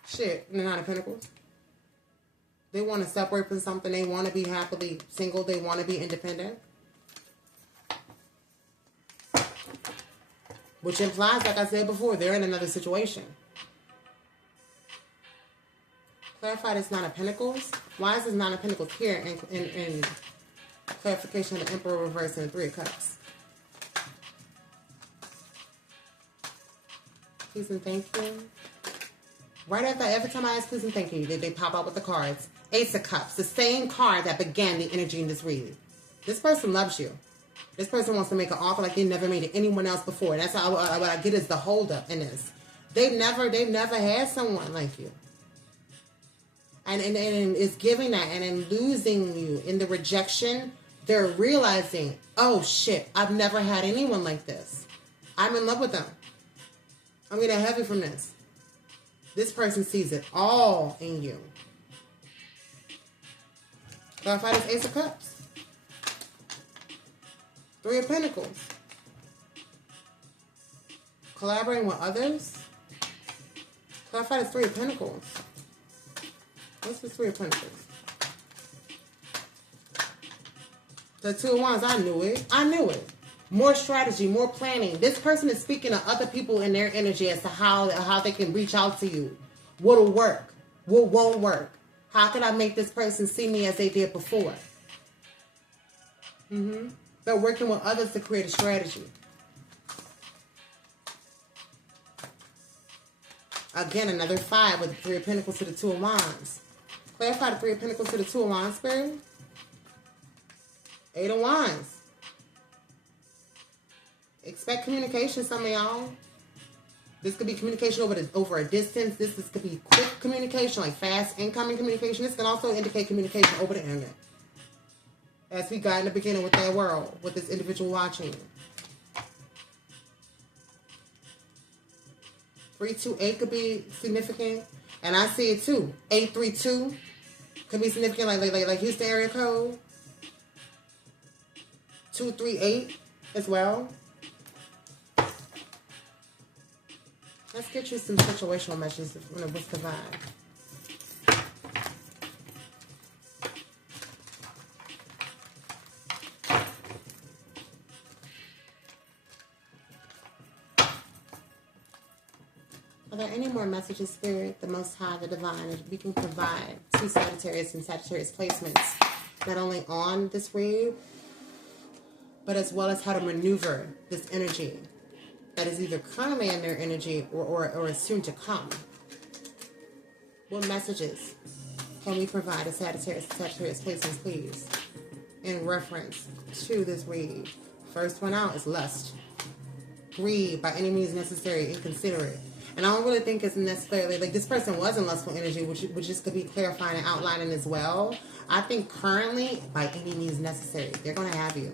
Shit, the 9 of Pentacles. They want to separate from something. They want to be happily single. They want to be independent. Which implies, like I said before, they're in another situation. Clarify this 9 of Pentacles. Why is this 9 of Pentacles here in clarification of the Emperor reverse and the 3 of Cups? Please and thank you. Right after every time I ask please and thank you, they pop out with the cards. Ace of Cups, the same card that began the energy in this reading. This person loves you. This person wants to make an offer like they never made to anyone else before. And that's how what I get is the holdup in this. They've never had someone like you. And it's giving that, and in losing you in the rejection, they're realizing, oh shit, I've never had anyone like this. I'm in love with them. I'm getting heavy from this. This person sees it all in you. Clarify this Ace of Cups. 3 of Pentacles. Collaborating with others. Clarify this 3 of Pentacles. What's the 3 of Pentacles? The 2 of Wands, I knew it. I knew it. More strategy, more planning. This person is speaking to other people in their energy as to how they can reach out to you. What'll work? What won't work? How can I make this person see me as they did before? They're working with others to create a strategy. Again, another 5 with the 3 of Pentacles to the 2 of Wands. Clarify the 3 of Pentacles to the 2 of Wands, Spirit. 8 of Wands. Expect communication, some of y'all. This could be communication over a distance. This could be quick communication, like fast incoming communication. This can also indicate communication over the internet. As we got in the beginning with that world, with this individual watching. 328 could be significant. And I see it too. 832 could be significant, like Houston area code. 238 as well. Let's get you some situational messages what's the vibe. me more messages, Spirit, the Most High, the Divine, and we can provide two Sagittarius and Sagittarius placements, not only on this read, but as well as how to maneuver this energy that is either currently in their energy or is soon to come. What messages can we provide a Sagittarius and Sagittarius placements, please, in reference to this read? First one out is lust. Greed, by any means necessary, inconsiderate. And I don't really think it's necessarily, like, this person was in lustful energy, which just could be clarifying and outlining as well. I think currently, by any means necessary, they're going to have you.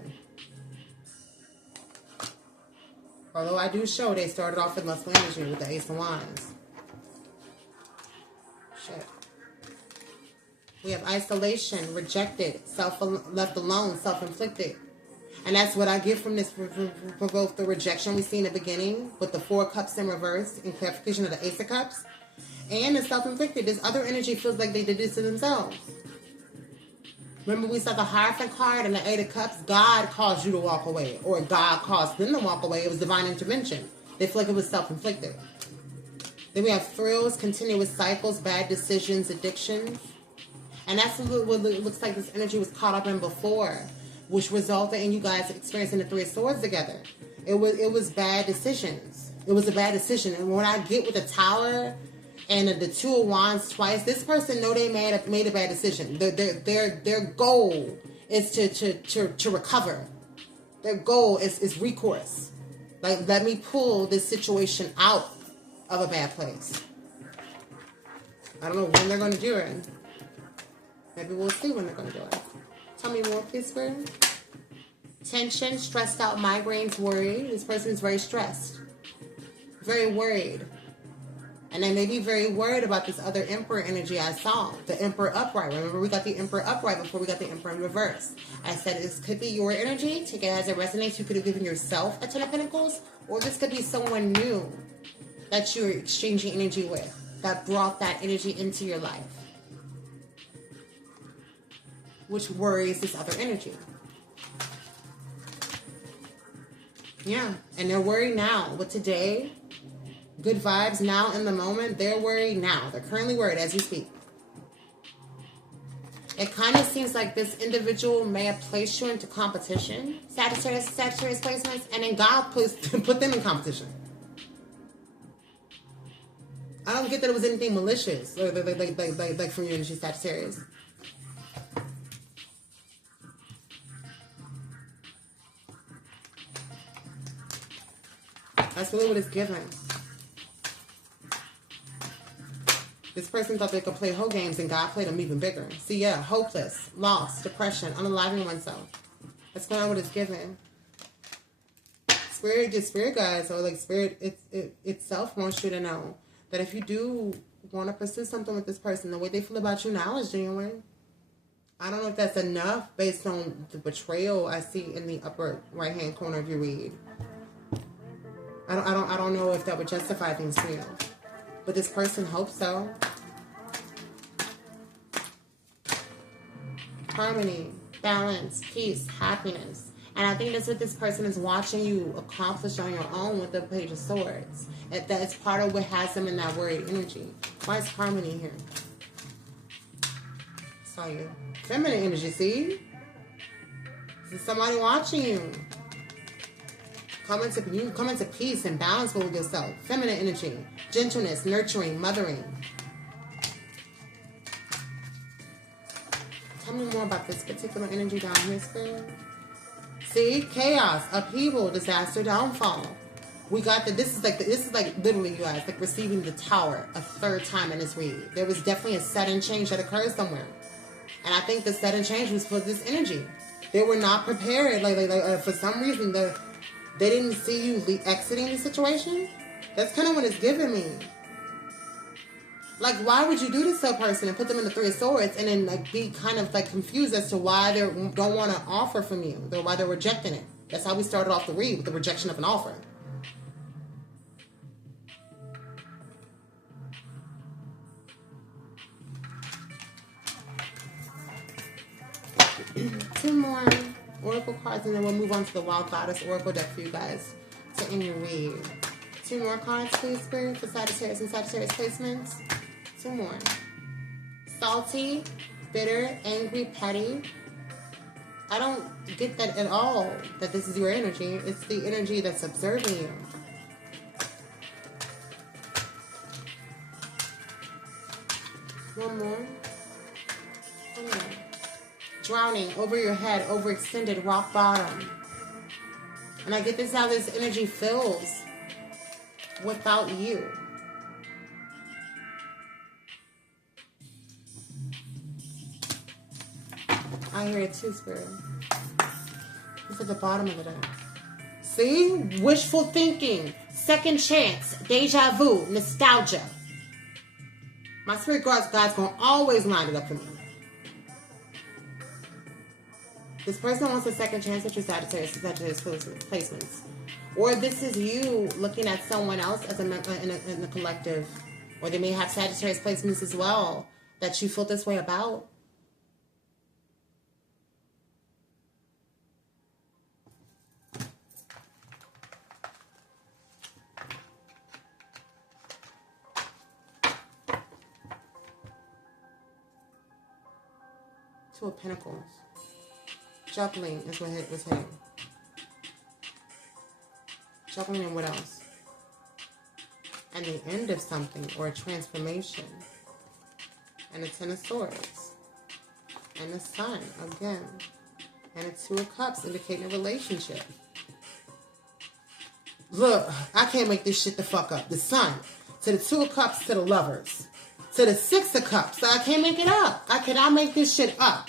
Although I do show they started off in lustful energy with the Ace of Wands. Shit. We have isolation, rejected, left alone, self-inflicted. And that's what I get from this, for both the rejection we see in the beginning with the 4 cups in reverse in clarification of the Ace of Cups, and the self-inflicted. This other energy feels like they did this to themselves. Remember, we saw the Hierophant card and the 8 of Cups. God caused you to walk away, or God caused them to walk away. It was divine intervention. They feel like it was self-inflicted. Then we have thrills, continuous cycles, bad decisions, addictions. And that's what it looks like this energy was caught up in before, which resulted in you guys experiencing the 3 of Swords together. It was bad decisions. It was a bad decision. And when I get with the Tower and the 2 of Wands twice, this person know they made a bad decision. Their goal is to recover. Their goal is recourse. Like, let me pull this situation out of a bad place. I don't know when they're going to do it. Maybe we'll see when they're going to do it. Tell me more, please, Spirit. Tension, stressed out, migraines, worry. This person is very stressed. Very worried. And they may be very worried about this other Emperor energy I saw. The Emperor upright. Remember, we got the Emperor upright before we got the Emperor in reverse. I said this could be your energy. Take it as it resonates. You could have given yourself a 10 of Pentacles. Or this could be someone new that you're exchanging energy with, that brought that energy into your life, which worries this other energy. Yeah, and they're worried now. With today, good vibes now in the moment, they're worried now. They're currently worried as we speak. It kind of seems like this individual may have placed you into competition, Sagittarius placements, and then God put them in competition. I don't get that it was anything malicious, like from your energy, Sagittarius. That's really what it's given. This person thought they could play whole games and God played them even bigger. See, yeah, hopeless, lost, depression, unaliving oneself. That's kind of what it's given. Spirit guides, or like Spirit itself wants you to know that if you do want to pursue something with this person, the way they feel about you now is genuine. I don't know if that's enough based on the betrayal I see in the upper right-hand corner of your read. I don't know if that would justify things for you. But this person hopes so. Harmony, balance, peace, happiness. And I think that's what this person is watching you accomplish on your own with the Page of Swords. That's part of what has them in that worried energy. Why is harmony here? Saw you. Feminine energy, see? This is somebody watching you. Come into peace and balance with yourself. Feminine energy. Gentleness, nurturing, mothering. Tell me more about this particular energy down here, Spirit. See? Chaos, upheaval, disaster, downfall. We got this is like literally, you guys, like receiving the Tower a 3rd time in this read. There was definitely a sudden change that occurred somewhere. And I think the sudden change was for this energy. They were not prepared. For some reason, they didn't see you exiting the situation. That's kind of what it's giving me. Like, why would you do this to a person and put them in the 3 of Swords and then like be kind of like confused as to why they don't want to offer from you, why they're rejecting it? That's how we started off the read, with the rejection of an offer. Two more Oracle cards, and then we'll move on to the Wild Goddess Oracle deck for you guys to end your read. 2 more cards, please, Spirit, for Sagittarius and Sagittarius placements. 2 more. Salty, bitter, angry, petty. I don't get that at all, that this is your energy. It's the energy that's observing you. One more. One more. Drowning, over your head, overextended, rock bottom. And I get this how this energy feels without you. I hear it too, Spirit. It's at the bottom of the deck. See? Wishful thinking, second chance, deja vu, nostalgia. My spirit guide's going to always line it up for me. This person wants a second chance at your Sagittarius placements. Or this is you looking at someone else as a member in the collective. Or they may have Sagittarius placements as well that you feel this way about. Two of Pentacles. Juggling is what was hitting. Juggling and what else? And the end of something or a transformation. And a Ten of Swords. And the Sun again. And a Two of Cups indicating a relationship. Look, I can't make this shit the fuck up. The Sun to the Two of Cups to the Lovers. To the Six of Cups. So I can't make it up. I cannot make this shit up.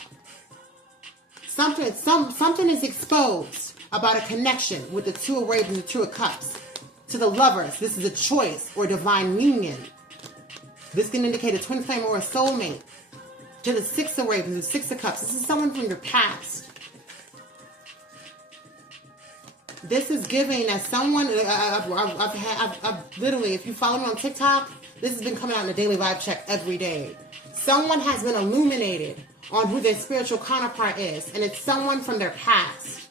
Something is exposed about a connection with the Two of Wands and the Two of Cups. To the Lovers, this is a choice or divine union. This can indicate a twin flame or a soulmate. To the Six of Wands and the Six of Cups, this is someone from your past. This is giving as someone, I've literally, if you follow me on TikTok, this has been coming out in a daily vibe check every day. Someone has been illuminated on who their spiritual counterpart is, and it's someone from their past.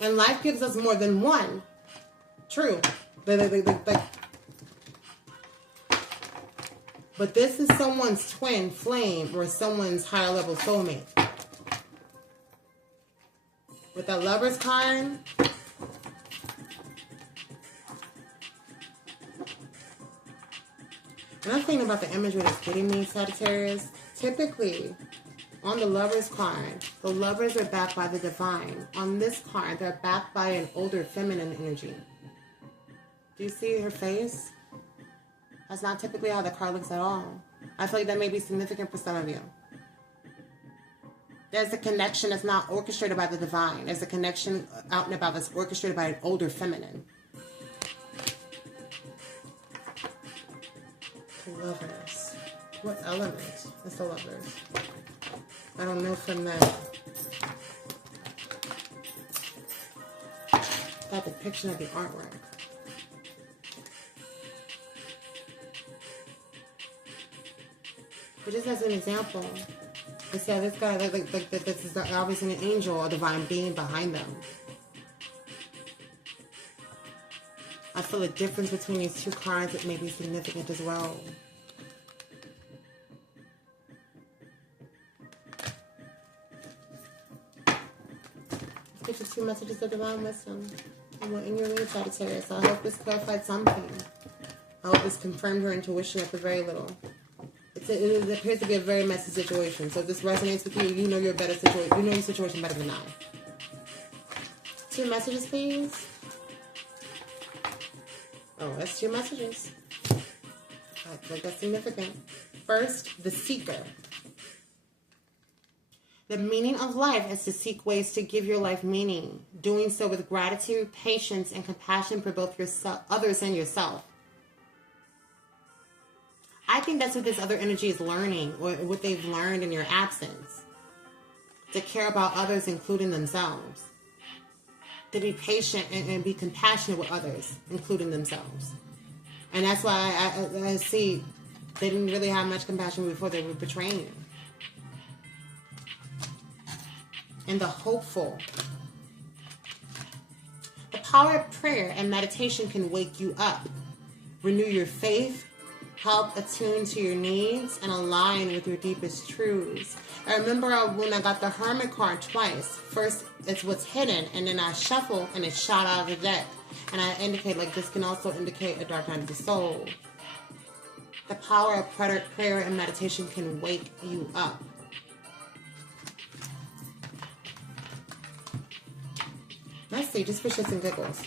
And life gives us more than one. True. But this is someone's twin flame or someone's higher level soulmate. With that Lover's card, and I'm thinking about the imagery that's getting me, Sagittarius. Typically, on the Lover's card, the Lovers are backed by the divine. On this card, they're backed by an older feminine energy. Do you see her face? That's not typically how the card looks at all. I feel like that may be significant for some of you. There's a connection that's not orchestrated by the divine. There's a connection out and about that's orchestrated by an older feminine. The Lovers. What element is the Lovers? I don't know from that. That depiction of the artwork. But just as an example, they said this guy, like this is obviously an angel, a divine being behind them. I feel a difference between these two cards that may be significant as well. Let's get you 2 messages of divine wisdom. And we're in your read, Sagittarius. I hope this clarified something. I hope this confirmed your intuition at the very little. It appears to be a very messy situation. So if this resonates with you, you know you're better situation. You know your situation better than I. 2 messages, please. Oh, that's 2 messages. I think that's significant. First, the seeker. The meaning of life is to seek ways to give your life meaning. Doing so with gratitude, patience, and compassion for both yourself, others and yourself. I think that's what this other energy is learning, or what they've learned in your absence. To care about others, including themselves. To be patient and be compassionate with others, including themselves. And that's why I see they didn't really have much compassion before they were betraying you. and the hopeful. The power of prayer and meditation can wake you up, renew your faith, help attune to your needs, and align with your deepest truths. I remember when I got the Hermit card twice. First, it's what's hidden, and then I shuffle, and it shot out of the deck. And I indicate, like, this can also indicate a dark night of the soul. The power of prayer and meditation can wake you up. Let's see, just for shits and giggles.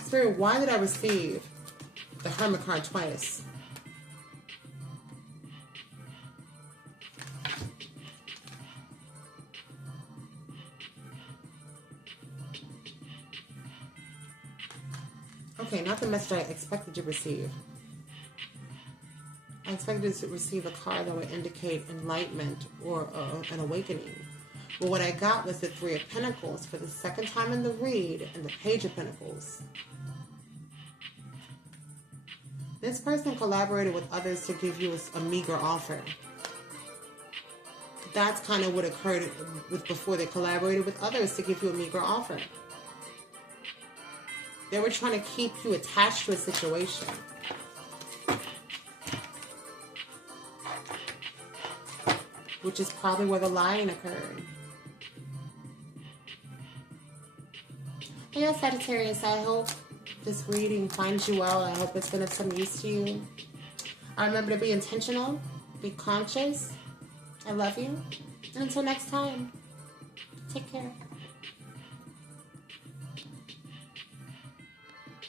Spirit, why did I receive the Hermit card twice? Okay, not the message I expected to receive. I expected to receive a card that would indicate enlightenment or an awakening. But what I got was the Three of Pentacles for the second time in the read and the Page of Pentacles. This person collaborated with others to give you a meager offer. That's kind of what occurred before they collaborated with others to give you a meager offer. They were trying to keep you attached to a situation. Which is probably where the lying occurred. Yeah, Sagittarius, I hope this reading finds you well. I hope it's been of some use to you. Remember to be intentional, be conscious. I love you. And until next time, take care.